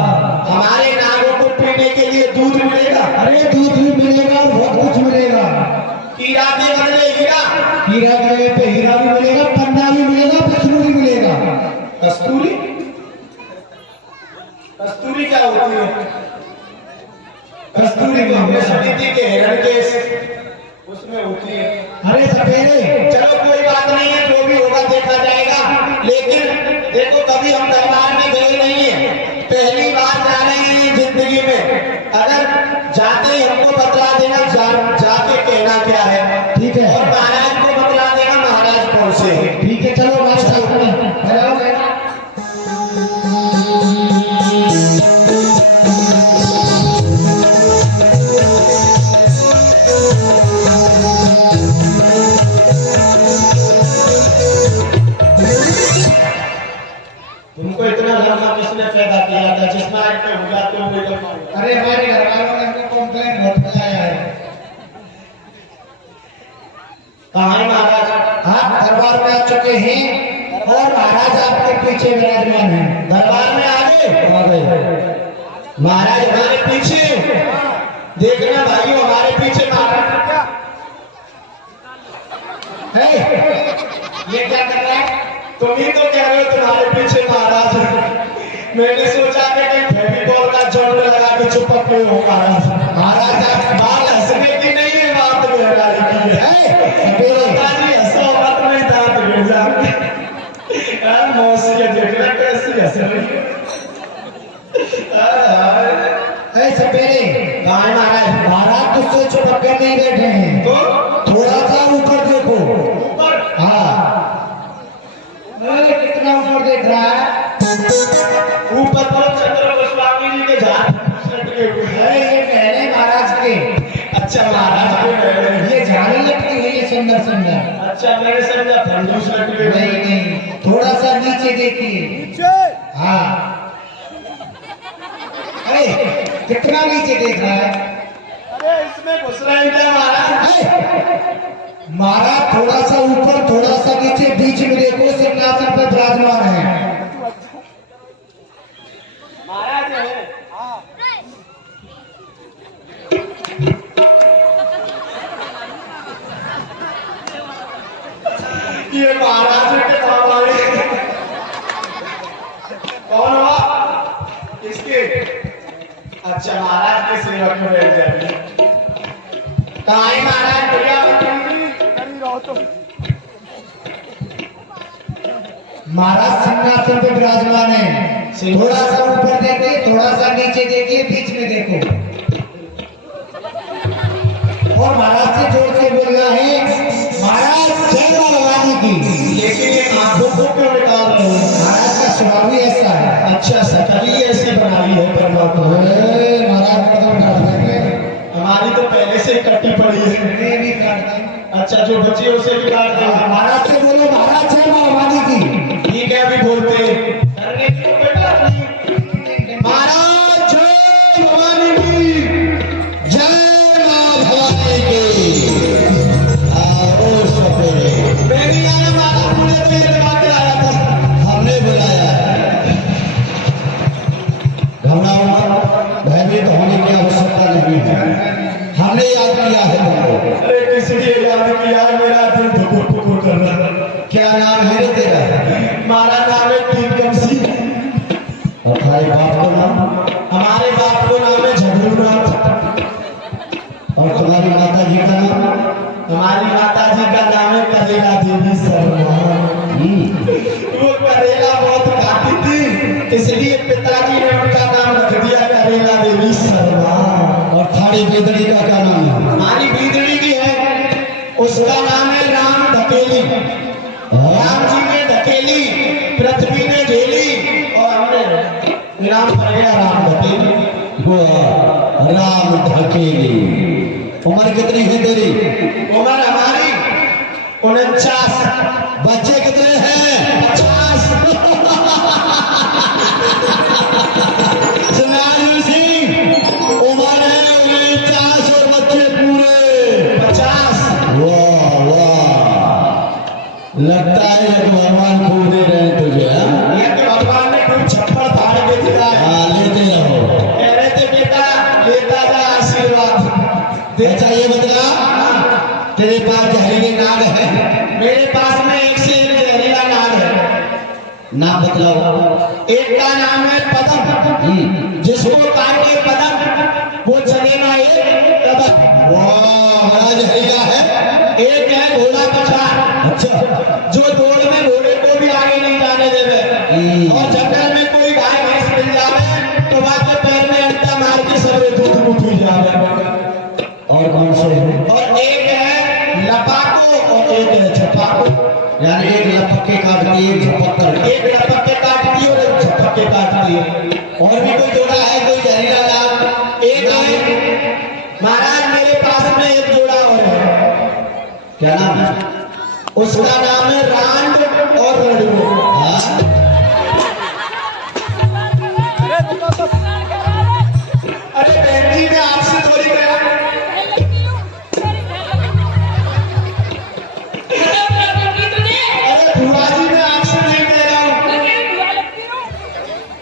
हमारे नागों को पीने के लिए दूध मिलेगा? अरे दूध भी मिलेगा और बहुत कुछ मिलेगा। हीरा के बदले हीरा, हीरा के पे हीरा भी मिलेगा, पन्ना भी मिलेगा, पछलू भी मिलेगा। कस्तूरी? कस्तूरी क्या होती है? कस्तूरी तो हमने सुनी थी कि हिरण के उसमें होती है। अरे सपेरे, चलो कोई बात नहीं है, जो भी होगा देखा जाएगा। लेकिन देखो कभी हम दरबार में गए नहीं है, पहली बार जा रहे हैं जिंदगी में। अगर जाते ही हमको बतला देना जाके कहना क्या है, ठीक है। और महाराज को बतला देना महाराज कौन से है। ठीक है चलो बात करते हैं। तुमको इतना लंबा किसने पैदा किया था? जिसमें आज पे हो जाते हो अरे हमारे घर वालों ने हमको कंप्लेंट बहुत लगाया है। कहाँ है महाराज? आप दरबार में आ चुके हैं और महाराज आपके पीछे विराजमान हैं। दरबार में आ गए? महाराज हमारे पीछे देखना भाइयों, हमारे पीछे महाराज क्या है? ये क्या कर रहा है? तुम ही तो कह रहे हो तुम्हारे पीछे महाराज। मैंने सोचा कि कहीं फेविकॉल का जोड़ लगा के चुपक गए हो महाराज। महाराज आप बाल हंसने की नहीं है, बात बेहरारी की है। माताजी हंसो मत, नहीं दांत गिर जाएंगे। मौसी के देखना कैसी हंस रही है। ऐ सपेरे, कहाँ है महाराज? महाराज तुझसे चुपक कर नहीं बैठे हैं, तो थोड़ा सा ऊपर देखो। ऊपर? हाँ अरे कितना ऊपर देख रहा है? ऊपर तो चंद्र गोस्वामी जी के झाड़ लटके हुए हैं। अरे ये पहले महाराज के। अच्छा महाराज के पहले। ये झाड़ी लटकी हुई है सुंदर सुंदर। अच्छा मैंने समझा फंडूस लटके हुए। नहीं नहीं, थोड़ा सा नीचे देखिए। हाँ अरे कितना नीचे देख रहा है? अरे इसमें घुस रहे हैं महाराज। महाराज थोड़ा सा ऊपर थोड़ा सा नीचे, बीच में देखो सिंहासन पर विराजमान है। महाराज है। ये महाराज के बाबा है। कौन हुआ? किसके? अच्छा महाराज के सेवक में बैठ जाएंगे। कहाँ है महाराज? बढ़िया महाराज सिंहासन पे विराजमान है। थोड़ा सा ऊपर देखिए, थोड़ा सा नीचे देखिए, बीच में देखो। और महाराज से जोर से बोल रहा है, महाराज जय मां भवानी की। लेकिन ये आंखों को क्यों निकाल रहे हो? महाराज का स्वभाव ही ऐसा है। अच्छा सकल ही ऐसी बनाई है परमात्मा। महाराज कदम काट देंगे। हमारी तो पहले से ही कट्टी पड़ी है। ये भी काट देंगे। अच्छा जो बची है उसे भी काट देंगे। महाराज से बोलो, महाराज जय मां भवानी की। ठीक है अभी बोलते हैं। करने की कोई बात नहीं। महाराज जय भवानी की। जय मां भवानी की। आओ सपेरे, मैं भी आया महाराज, मुझे तो ये दिमाग में आया था। हमने बुलाया है। घबराओ मत, भयभीत होने की आवश्यकता नहीं है। हमने याद किया है तुमको। अरे किसी ने याद किया, मेरा दिल धुकुर धुकुर कर रहा है। क्या नाम है रे तेरा? हमारा नाम है टीकम तुम्हारी बीदड़ी का क्या नाम है? हमारी बीदड़ी भी है, उसका नाम है राम धकेली। राम जी ने धकेली, पृथ्वी ने झेली और हमने विराम पड़ गया राम धकेली। वाह, राम धकेली। उम्र कितनी है तेरी? उम्र हमारी 49। बच्चे कितने हैं? 50। सुनारू सिंह, उम्र है 49 और बच्चे पूरे 50। वाह वाह, लगता है एक भगवान खूब दे रहे हैं तुझे। हाँ? ये तो भगवान ने कोई छप्पड़ फाड़ के दिया है। हाँ, लेते रहो। कह रहे थे बेटा लेता जा आशीर्वाद। अच्छा ये बता, तेरे पास जहरीले नाग है? मेरे पास में एक से एक जहरीला नाग है। नाम बतलाओ। एक का नाम है पदम, जिसको काटे पदम वो चलेगा एक कदम। वाह, बड़ा जहरीला है। एक है घोड़ा पछाड़, अच्छा, जो दौड़ में घोड़े को भी आगे नहीं जाने देवे। और जंगल में कोई गाय भैंस मिल जावे तो वहां के पैर में अंटा मार के सबरे दूध उठ जावे। और कौन से है? और एक है लपाको और एक है छपाको। यानी एक लपक के काटती है, एक झपक कर। एक लपक के काटती है और एक छपक के काटती है। और भी कोई जोड़ा है, कोई जहरीला नाग? एक है महाराज, मेरे पास में एक जोड़ा और है। क्या नाम है? उसका नाम है रांड और रड़ू। हाँ? अरे बहन जी, मैं आपसे थोड़ी गया। खत्म कर दूंगी तुझे। अरे बुआ जी, मैं आपसे नहीं कह रहा हूँ। तेरी बुआ लगती हूँ।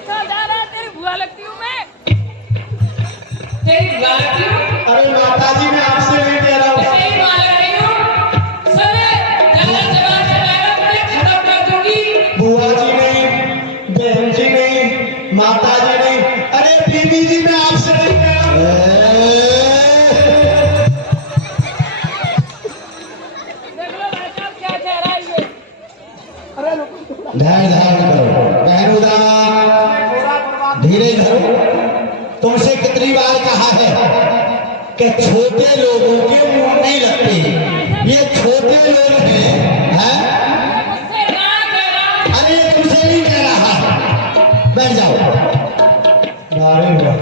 चल जा रहा है, तेरी बुआ लगती हूँ मैं। तेरी बुआ लगती हूँ। अरे माता जी, मैं आपसे नहीं कह रहा हूँ। तेरी बुआ लग रही हूँ। सुने, ज्यादा जवाब चलाएगा तुझे खत्म कर दूंगी। बुआ जी नहीं, बहन जी नहीं, माता जी नहीं, अरे बीबी जी, मैं आपसे नहीं कह रहा हूँ। देख लो भाई साहब क्या कह रहा है ये। ध्यान धारण करो, बहनोदा धीरे धरो। तुमसे कितनी बार कहा है कि छोटे लोगों के मुंह नहीं लगते हैं। ये छोटे लोग हैं? मुझसे ना कह रहा। अरे तुमसे नहीं कह रहा, बैठ जाओ। अरे वाह,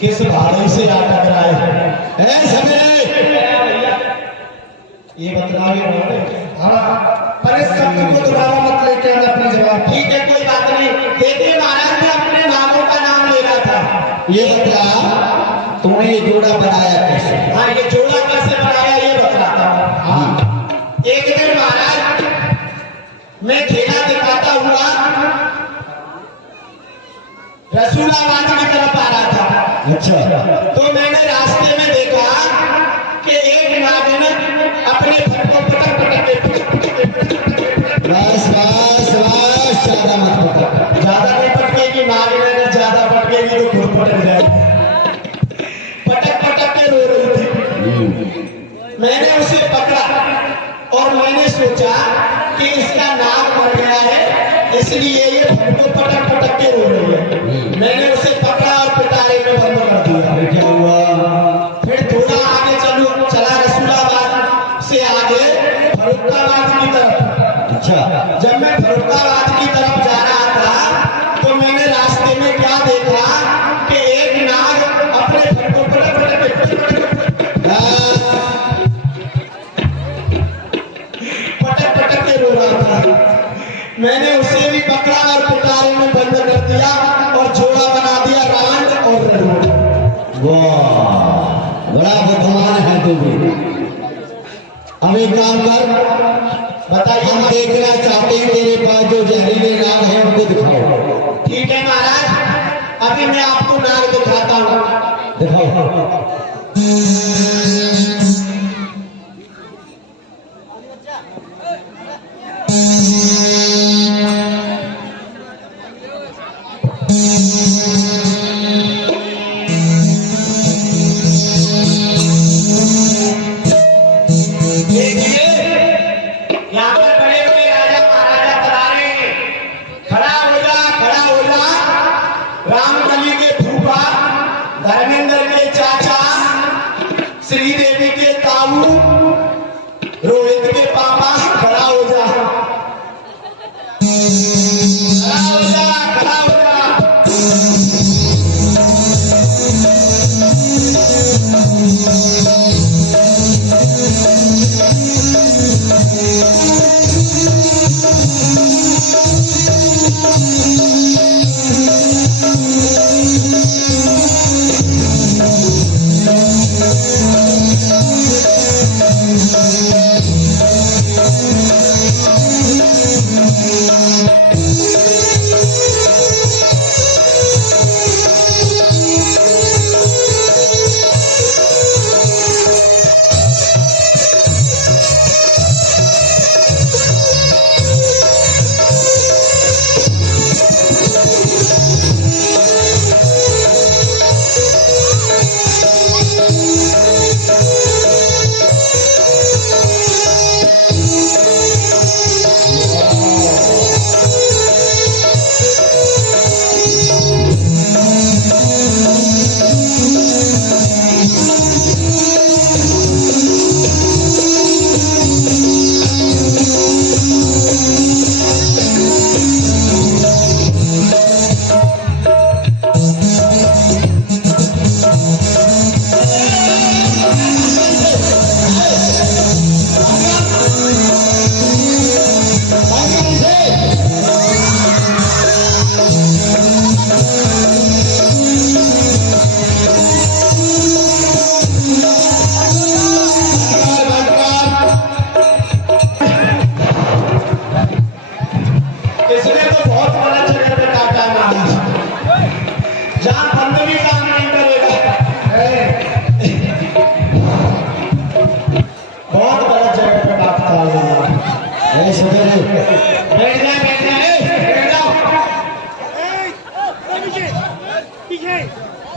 किस भाड़े से आ टकराए हैं। ए सवेरे, ये बतलावे। हाँ, पर इस शब्द को दोबारा मत लेके आना अपनी जवाब। ठीक है, कोई बात नहीं। देखिए महाराज, मैं अपने नामों का नाम ले रहा था। ये बता, तूने ये जोड़ा बनाया कैसे? हाँ, ये जोड़ा कैसे बनाया ये बतलाता हूँ। हाँ, एक दिन महाराज मैं खेला दिखाता हुआ रसूलाबाद की तरफ आ रहा था। अच्छा, तो मैंने रास्ते में देखा कि एक नागिन अपने फट को पटक पटक के बस बस बस, ज्यादा मत पकड़। ज्यादा नहीं पटकेगी नागिन, अगर ज्यादा पटकेगी तो खुद पटक जाएगी। पटक पटक के रो रही थी। मैंने उसे पकड़ा और मैंने सोचा कि इसका नाम मर गया है, इसलिए ये फट को पटक पटक के रो रही है। मैंने उसे पकड़ा और पिटारे में बंद कर दिया। अरे क्या हुआ? फिर थोड़ा आगे चला रसूलाबाद से आगे फरुखाबाद की तरफ। अच्छा, जब मैं फरुखाबाद की तरफ जा रहा था तो मैंने रास्ते में क्या देखा कि एक नाग अपने फट को पटक पटक के रो रहा था। मैंने उसे भी पकड़ा और पिटारे में बंद कर दिया और जोड़ा बना दिया रांड और रड़ू। वाह, बड़ा बुद्धिमान है तू भी। अब एक काम कर, बताइए। हम देखना चाहते हैं तेरे पास जो जहरीले नाग है उनको दिखाओ। ठीक है महाराज, अभी मैं आपको नाग दिखाता हूँ। दिखाओ। देखिए, यहाँ पर बड़े बड़े राजा महाराजा पधारे। खड़ा हो जा, खड़ा हो जा। रामकली के फूफा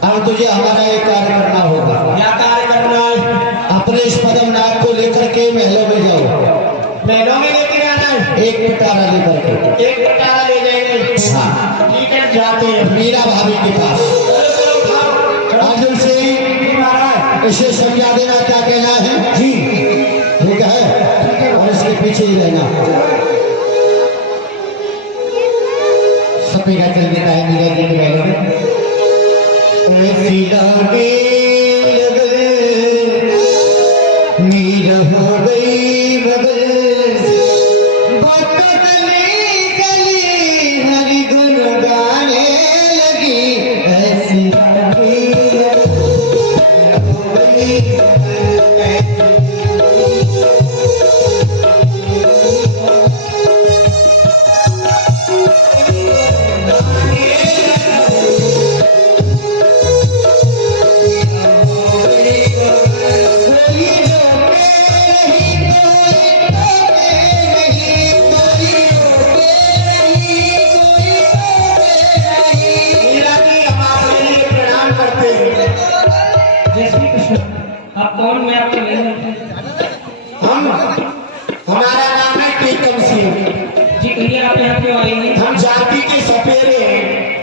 अब तुझे हमारा एक कार्य करना होगा। क्या कार्य करना है? अपने इस पदम नाग को लेकर के महलों में जाओ। महलों में लेके जाना है? एक पिटारा लेकर के। एक पिटारा ले जाएंगे। हाँ ठीक है, जाते हैं। मीरा भाभी के पास। चलो उठाओ। अर्जुन सिंह इसे समझा देना क्या कहना है। जी ठीक है, और इसके पीछे ही रहना। सपेरा चल देता है मीरा जी के महलों में। ऐसी लागे लगे मीरा हो गई मगर बात गली गली हरि गुण गाने लगी। ऐसी लागे मीरा हो गई मीरा जी, हम आपके लिए प्रणाम करते हैं। जय श्री कृष्ण। आप कौन? मैं आपको नहीं जानता। हमारा नाम है टीकम सिंह। जी कहिए, आप यहाँ क्यों आए हैं? हम जाति के सपेरे हैं।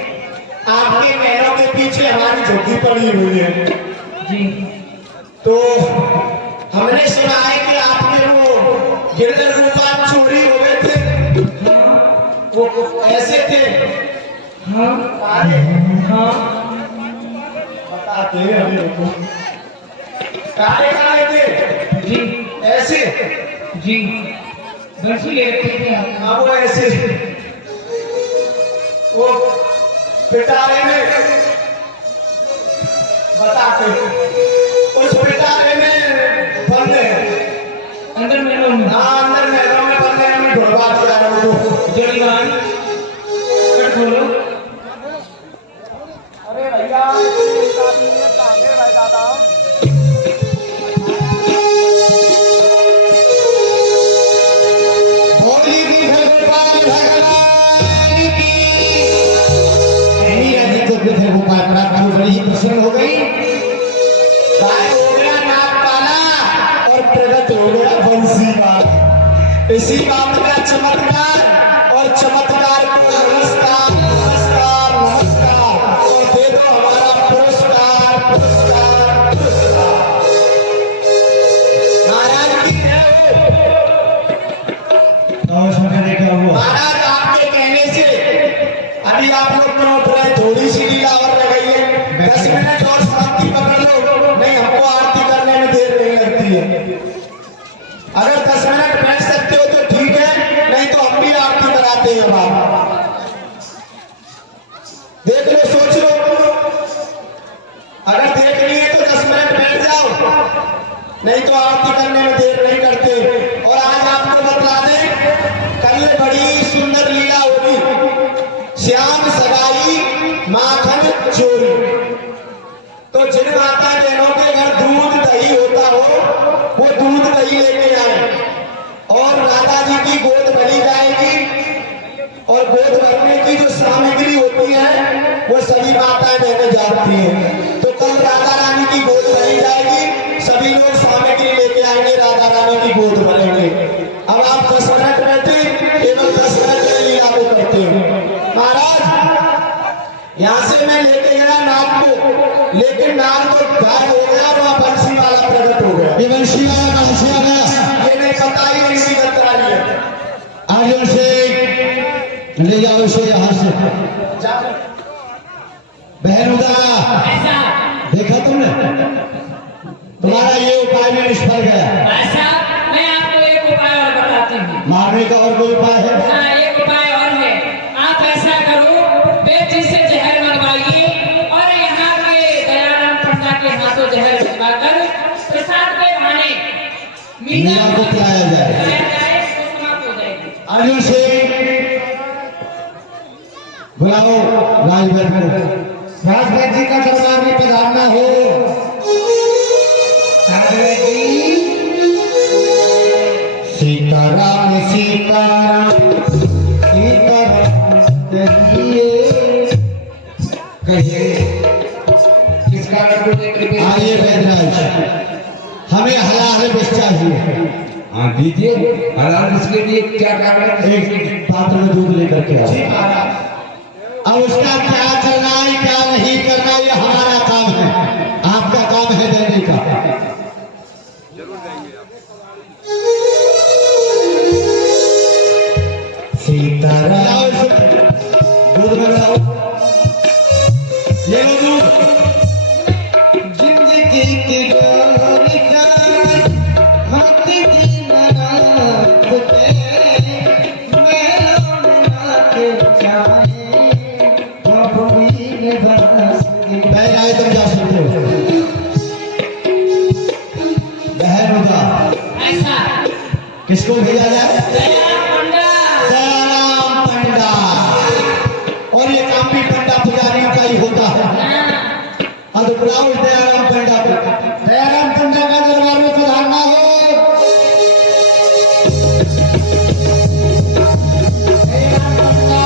आपके महलों के पीछे हमारी झोंकी पड़ी हुई है। जी तो हमने सुना है कि आपके वो गिरधर गोपाल चोरी हो गए थे। वो ऐसे थे। हाँ काले। हाँ बताते हैं अभी रुको। काले काले थे। जी ऐसे। जी बंसी ले रखे थे आप। हाँ वो ऐसे। वो पिटारे में बताते। उस पिटारे में बंद है। अंदर महलों में। हाँ अंदर महलों में बंद है। हमें ढूंढवा दिया लोगों। जड़ीवान कट खोलो। अरे भैया होली गिरधर गोपाल भगवान की। मीरा जी को गिरधर गोपाल प्राप्त हुई, बड़ी ही प्रसन्न हो गई। गाय हो गया नागपाला और प्रगट हो गया बंसी का। इसी बात का चमत्कार और चमत्कार को नमस्कार नमस्कार नमस्कार और दे दो हमारा पुरस्कार पुरस्कार पुरस्कार। महाराज की जय हो। और सुनने क्या हुआ? महाराज आपके कहने से अभी आप लोग क्यों उठ रहे? थोड़ी सी लीला और रह गई है। 10 मिनट और शांति पकड़ लो। नहीं हमको आरती करने में देर नहीं लगती है। अगर 10 मिनट बैठ सकते हो तो ठीक है, नहीं तो हम भी आरती कराते हैं। बाप देख लो, सोच लो। अगर देख लिए तो 10 मिनट बैठ जाओ, नहीं तो आरती करने में देर नहीं करते। और आज आपको बतला दें, कल बड़ी सुंदर लीला होगी। श्याम सगाई माखन चोरी। तो जिन माता बहनों के घर दूध दही होता हो, वो दूध दही लेके आए और राधा जी की गोद भरी जाएगी। और गोद भरने की जो सामग्री होती है वो सभी माताएं बहनें जानती हैं। तो कल राधा रानी की गोद भरी जाएगी। सभी लोग सामग्री लेके आएंगे, राधा रानी की गोद भरेंगे। अब आप 10 मिनट बैठे, केवल 10 मिनट में लीला को करते हो। महाराज यहाँ से मैं लेके गया नाग को, लेकिन नाग तो गायब हो गया। वहाँ बंसी वाला प्रकट हो गया। ये बंसी वाला कहाँ से आ गया? ये नहीं पता ही नहीं की गद्दारी है। अर्जुन सिंह ले जाओ इसे यहाँ से। जा- बहन उदारा, ऐसा देखा तुमने? तुम्हारा ये उपाय में निष्फल गया। ऐसा मैं आपको एक उपाय और बताती हूँ। मारने का और कोई उपाय है? हाँ एक उपाय और है। आप ऐसा करो, बेटी से जहर मंगवाइए और यहाँ के दयाराम पंडा के हाथों जहर भिजवाकर प्रसाद के बहाने मीरा को खिलाया जाए। तो समाप्त हो जाएगी। अर्जुन सिंह बुलाओ राजभर को। राजभर जी का दरबार में पधारना हो। सीताराम सीताराम सीताराम कहिए कहिए। को लेकर के आइए वैद्यराज, हमें हलाल विष चाहिए। हाँ दीजिए। हलाल इसके लिए क्या कारण है? एक पात्र में दूध लेकर के आओ। जी महाराज। अब उसका क्या करना है क्या नहीं करना ये हमारा काम है, आपका काम है देने का। सीताराम दूध में लाओ, ये लो दूध। जिंदगी की डोरी का हाथ दिन रात पे मैं लौटना के चाहे अपनी बरस के। बहन आए तुम जा सकते हो। बहन होगा ऐसा किसको भेजा जाए? दयाराम पंडा। दयाराम पंडा। और ये काम भी पंडा पुजारियों का ही होता है। अब बुलाओ इस दयाराम पंडा को। दयाराम पंडा का दरबार में पधारना हो। दयाराम पंडा।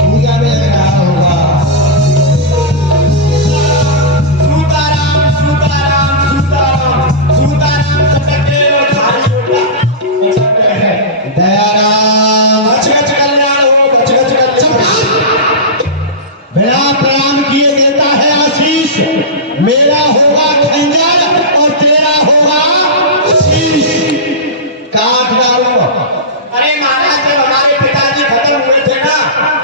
पूजा में लग रहा होगा। सीताराम सीताराम सीताराम सीताराम सटके दयाराम अचगच कल्याण हो, अचगच कल्याण। बिना प्रणाम किए देता है आशीष। मेरा होगा खंजर और तेरा होगा शीश। काट डालो। अरे महाराज जब हमारे पिताजी खत्म हुए थे ना,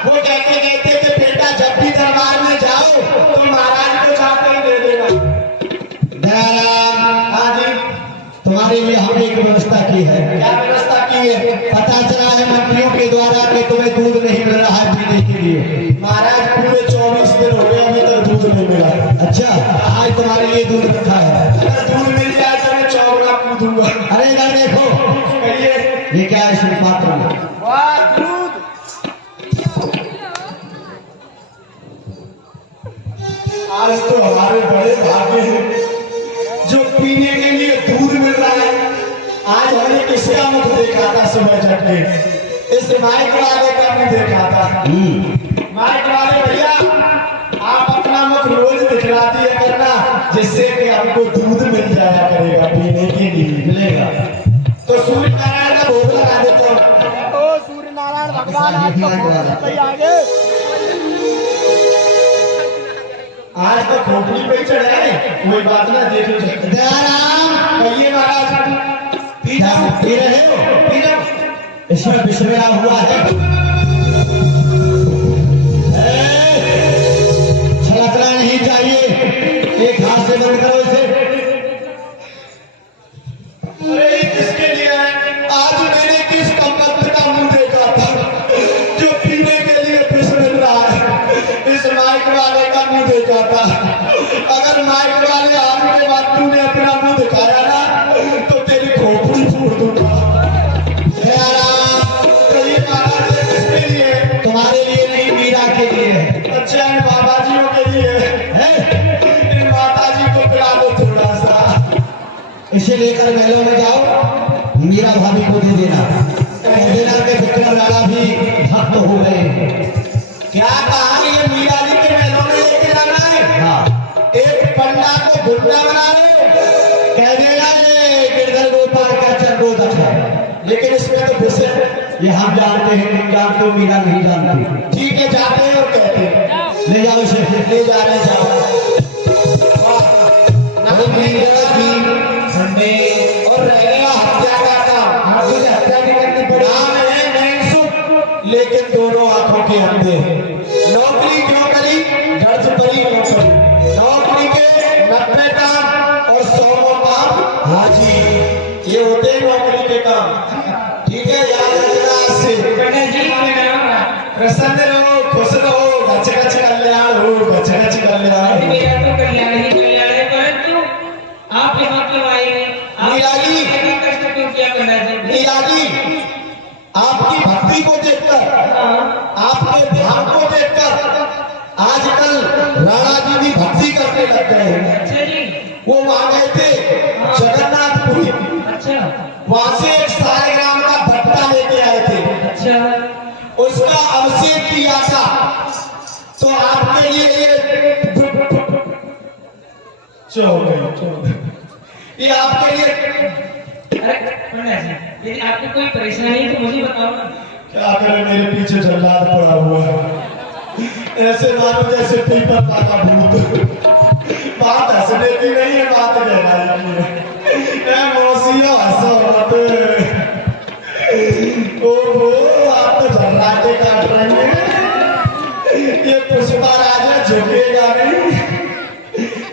वो कहते थे बेटा जब भी दरबार में जाओ तो महाराज को जाते ही दे देना। दयाराम हाँ जी। तुम्हारे लिए हमने एक व्यवस्था की है। क्या व्यवस्था की है? पता चला है मंत्रियों के द्वारा कि तुम्हें दूध नहीं मिल रहा है पीने के लिए। महाराज पूरे 24 दिन हो गए अभी तक दूध नहीं मिला। अच्छा, आज तुम्हारे लिए दूध रखा है। अगर दूध मिल जाए तो मैं चौगुना कूदूंगा। अरे इधर देखो, कहिए। ये क्या है इस पात्र में? वाह दूध। आज तो हमारे बड़े भाग्य हैं जो पीने के लिए दूध मिल रहा है। आज हमने किसका मुख देखा था सुबह जग के? इस माइक वाले का मुख देखा था। माइक वाले भैया आप अपना मुख रोज दिखला दिया करना, जिससे कि हमको दूध मिल जाया करेगा पीने के लिए। मिलेगा तो सूर्य नारायण का भोग लगा देता हूँ। ओ सूर्य नारायण भगवान आज तो खोपड़ी पे आगे। आज तो खोपड़ी पे चढ़ाए, कोई बात ना देख लो। दयाराम कहिए महाराज। पी जाओ। पी रहे हो? पी जाओ। इसमें बिस्मिल्लाह हुआ है। छलकना नहीं चाहिए। एक हाथ से बंद करो इसे। अरे ये किसके लिए है? आज मैंने किस कमबख्त का मुंह देखा था जो पीने के लिए विष मिल रहा है? इस माइक वाले का मुंह देखा था। अगर माइक वाले आने के बाद तूने अपना मुंह दिखाया ना तो तेरी खोपड़ी फोड़ दूंगा। दयाराम कहिए महाराज ये किसके लिए है? तुम्हारे लिए नहीं, मीरा के लिए है। अच्छा इन बाबा जियों के लिए है। इन माता जी को पिला दो थोड़ा सा। इसे लेकर महलों में जाओ, मीरा भाभी को दे देना। कह देना कि विक्रम राणा भी भक्त हो गए। क्या कहा? ये मीरा जी के महलों में लेके जाना है? हाँ, एक पंडा को गुंडा बना ले। कह देना ये गिरधर गोपाल का चंडोदक है। लेकिन इसमें तो विष है। ये हम जानते हैं, तुम जानते हो, मीरा नहीं जानती। ठीक है जाते हैं और कहते हैं। ले जाओ इसे। ले जा रहे हैं, जाओ। वो मीरा की संडे और रह गया हत्या का काम। आप मुझे हत्या भी करनी पड़ी। नाम है नैनसुख, लेकिन दोनों आंखों के अंधे। नौकरी क्यों करी? गर्ज पड़ी नौकरी। नौकरी के 90 काम और 100 काम हाजी। ये होते हैं नौकरी के काम। ठीक है, याद रखना आज से। प्रसन्न रहो, खुश रहो, गच गच कल्याण हो, गच गच कल्याण हो। मेरा तो कल्याण ही कल्याण है, परंतु आप यहाँ क्यों आए हैं? आप मीरा जी। क्या कर सकते हो, क्या करना चाहिए? मीरा जी, आपकी भक्ति को देखकर, आपके भाव को देखकर आजकल राणा जी भी भक्ति करने लग गए हैं। अच्छा जी। वो वहां गए थे जगन्नाथपुरी। अच्छा। वहां से एक 100 ग्राम का भट्टा लेके आए थे। अच्छा, उसका अभिषेक किया था। तो आपके लिए ये ये आपके लिए अरे पंडित जी, यदि आपको कोई परेशानी है तो मुझे बताओ ना। क्या करें, मेरे पीछे जल्लाद पड़ा हुआ है। ऐसे मानो जैसे पेपर पाता भूत। बात हंसने की नहीं है, बात गहराई की है। ए मौसियों हंसो मत। ओहो, आप तो झर्राटे काट रही हैं। ये पुष्पा राजा झुकेगा नहीं।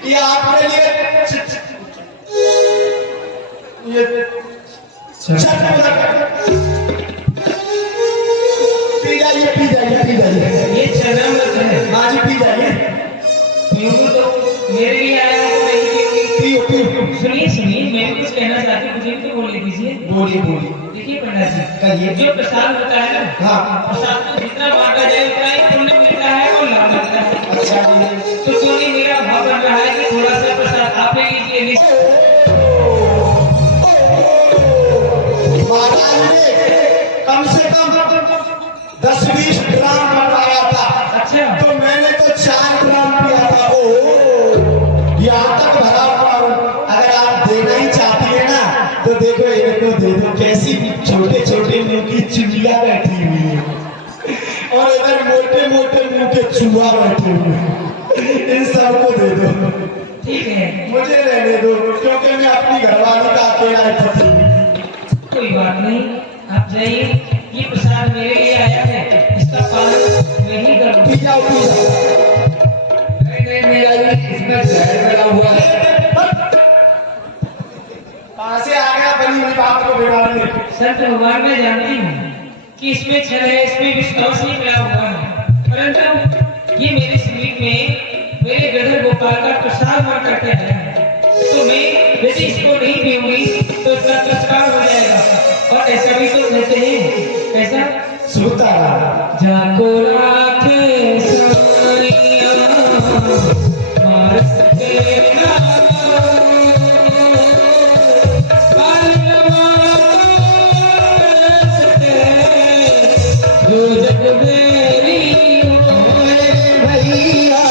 ये आपके लिए ये पी जाइए, पी जाइए, पी जाइए। ये चरणामृत है। हाँ जी, पी जाइए। पीऊंगी तो मेरे लिए आया है तो मैं ही पीऊंगी। पियो पियो। सुनिए सुनिए, मैं भी कुछ कहना चाहती हूँ, मुझे भी तो बोलने दीजिए। बोलिए बोलिए। देखिए पंडित जी, कहिए। जो प्रसाद होता है ना, हाँ। प्रसाद को जितना बांटा जाए उतना ही पुण्य मिलता है और लाभ मिलता है। अच्छा जी। तो क्यों नहीं मेरा भाव बन रहा है कि थोड़ा सा प्रसाद आप ही लीजिए। महाराज ने कम से कम 10-20 ग्राम बनवाया था। अच्छा, तो मैंने तो 4 ग्राम पिया था। ओ यहाँ तक भरा हुआ हूँ। अगर आप देना ही चाहती है ना तो देखो, इनको दे दो। कैसी छोटे छोटे मुंह की चिड़िया बैठी हुई है और इधर मोटे मोटे मुंह के चूहा बैठे हुए हैं। इन सबको दे दो। ठीक है, मुझे रहने दो, क्योंकि मैं अपनी घरवाली का अकेला ही पति हूँ। कोई बात नहीं, आप जाइए। ये प्रसाद मेरे लिए आया है, इसका पालन मैं ही करूँ। पी जाओ, पी जाओ। नहीं मेरा जी, इसमें जहर मिला हुआ है। कहाँ से आ गया बनी हुई बात को बिगाड़ने? संत भगवान मैं जानती हूँ कि इसमें छल है, इसमें विश्वास नहीं मिला हुआ है, परंतु ये मेरे शरीर में मेरे गधर गोपाल का प्रसाद मन करते हैं। तो मैं यदि इसको नहीं पीऊंगी तो इसका तिरस्कार हो जाएगा। और ऐसा भी तो कहते हैं, कैसा सुनता रहा। जाको राखे साइया मारस के नाम, पालवा करसते जो जग बेरी हो भैया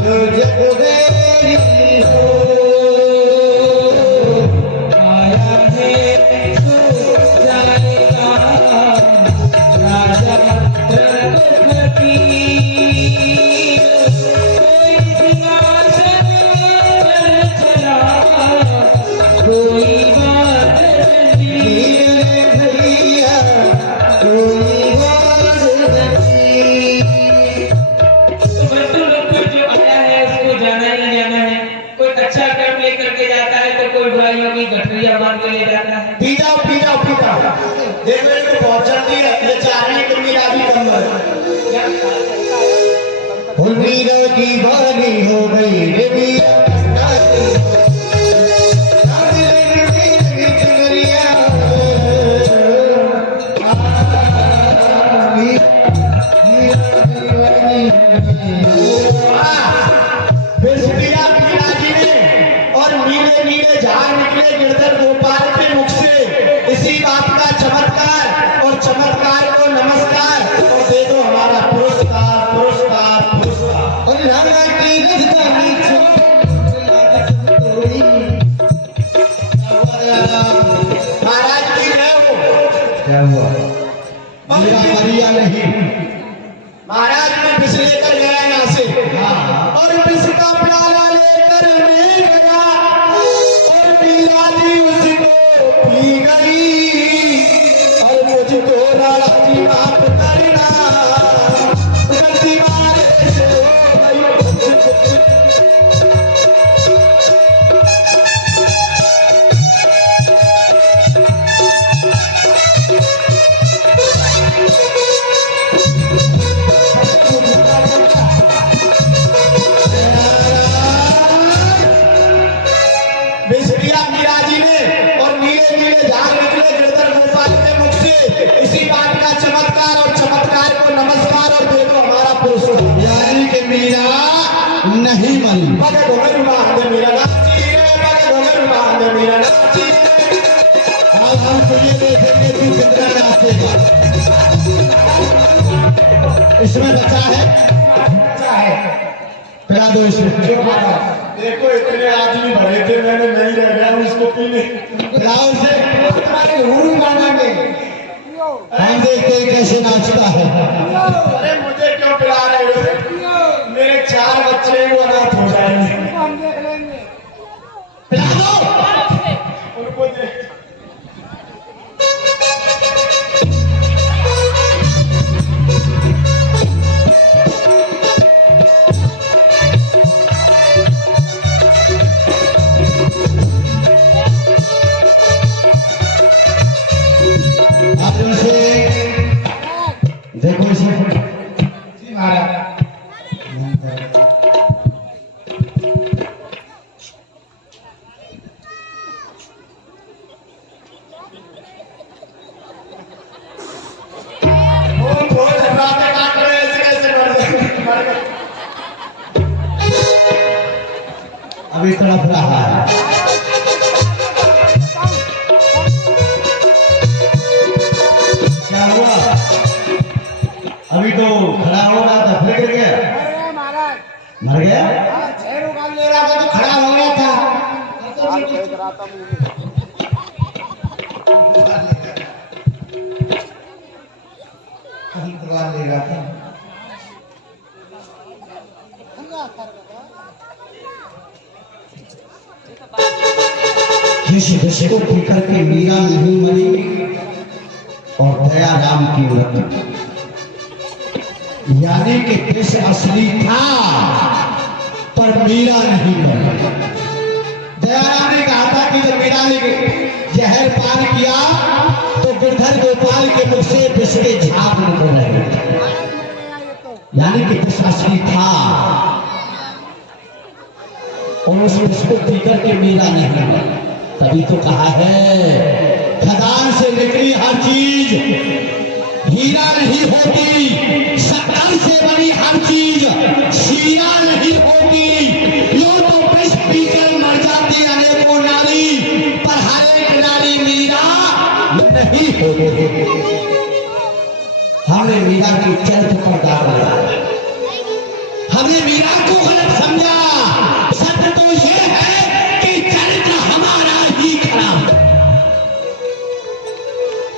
जो जग बेरी हो, आया है सो जाएगा राजा रघुपति। कोई सिंहासन पर चला, कोई बात नहीं। भैया कोई बात नहीं। तो मृत्यु लोक पर जो आया है उसको जाना ही जाना है। कोई अच्छा कर्म लेकर के जाता है तो कोई बुराइयों की गठरिया बांध के ले जाता है। पी जाओ, पी जाओ, पी जाओ। देखो इनको बहुत जल्दी है, ये चारने की मीरा भी कम है। मीरा दीवानी हो गई रे मीरा। और नीले नीले झाग निकले गिरधर गोपाल के मुख से। इसी बात का चमत्कार और चमत्कार को नमस्कार और दे दो हमारा पुरस्कार, पुरस्कार, पुरस्कार। और महाराज की जय हो। क्या हुआ? मेरा मरिया नहीं, महाराज मैं विष लेकर गया यहाँ से। और विष का प्याला लेकर मैं गया और मीरा जी उसको पी गई। और मुझको राजी माफ करना, गलती मारे से हो गई। बिस्मिया मीरा जी ने और नीले नीले झाग निकले गिरधर गोपाल के मुख से। इसी बात का चमत्कार और चमत्कार को नमस्कार और देखो हमारा पुरस्कार। यानी कि मीरा नहीं मरी। मगर घोगर बांध मीरा नाची रे, मगर घोगर बांध मीरा नाची रे। अब हम तुझे देखेंगे तू कितना नाचेगा। इसमें बचा है, अच्छा है। पिला दो इसे। क्यों महाराज? देखो इतने आदमी भरे थे, मैंने नहीं रह गया उसको पीने। पिलाओ इसे। तुम्हारे हुरू गाना में हम देखते हैं कैसे नाचता है। अरे मुझे क्यों पिला रहे हो? मेरे 4 बच्चे हैं, वो अनाथ हो जाएंगे। हम देख लेंगे। पिला दो। उनको दे। आप इसे देखो इसे। जी महाराज। वो रातें काट रहे हैं, ऐसे कैसे मर गए? अभी तड़प रहा है। क्या हुआ? अभी तो खड़ा हो रहा था, फिर गिर गया। अरे महाराज, मर गया? छह रुपये ले रहा था तो खड़ा हो गया था। कहीं भगवान ले रहा था। किसी विषय को पी करके मीरा नहीं मरी और दया राम की मृत्यु। यानी कि कृष्ण असली था पर मीरा नहीं मरी। दयाराम ने कहा था कि जब मीरा ने जहर पान किया तो गिरधर गोपाल के मुख से विष के झाग निकल रहे थे। यानी कि कृष्ण असली था और उस विष को पी करके मीरा नहीं मरी। तभी तो कहा है खदान से निकली हर चीज हीरा नहीं होती, शक्कर से बनी हर चीज शीरा नहीं होती। यूं तो विष पीकर मर जाती अनेकों नारी, पर हर एक नारी मीरा नहीं होती। हमने मीरा की चरित्र पर दाग लगाया, हमने मीरा को गलत समझा। सत्य तो ये है कि चरित्र हमारा ही खराब।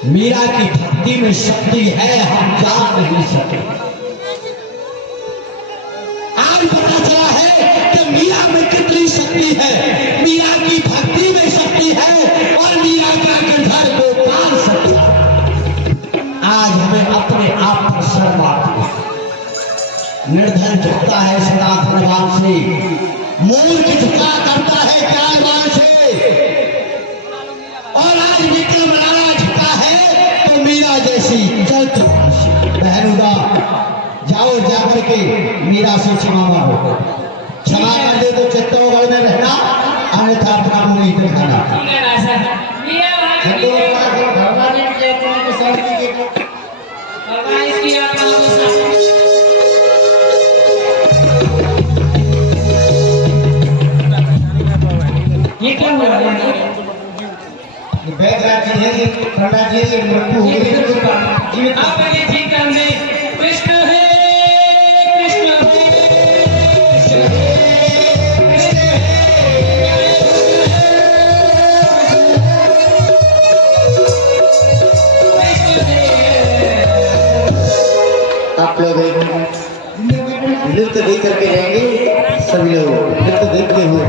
मीरा की भक्ति में शक्ति है, हम जान नहीं सकते। आज पता चला है कि मीरा में कितनी शक्ति है। मीरा की भक्ति में शक्ति है और मीरा का गिरधर गोपाल सच्चा। आज हमें अपने आप पर शर्म आती है। निर्धन झुकता है सदा धनवान से, मूर्ख झुका करता है ज्ञानवान से। और आज विक्रम राणा झुका है तो मीरा जैसी चरित्र। बहनुदा जाओ जाकर के मीरा से क्षमा मांगो। क्षमा कर दे तो चित्तौड़गढ़ में रहना, अन्यथा अपना मुंह नहीं दिखाना। ठीक है राजा। लिया वहाँ के लिए भगवान ने किया तुमको शांति के भगवान इसकी आत्मा को शांति। ये क्या हुआ है? बैदराज जी है, पंडित जी की मृत्यु हो ये गई। किधर रुका? आप आगे ठीक कर दे। कृष्ण है, कृष्ण है, कृष्ण है, कृष्ण आप लोग नृत्य देख करके रहेंगे, सभी लोग नृत्य देखते हुए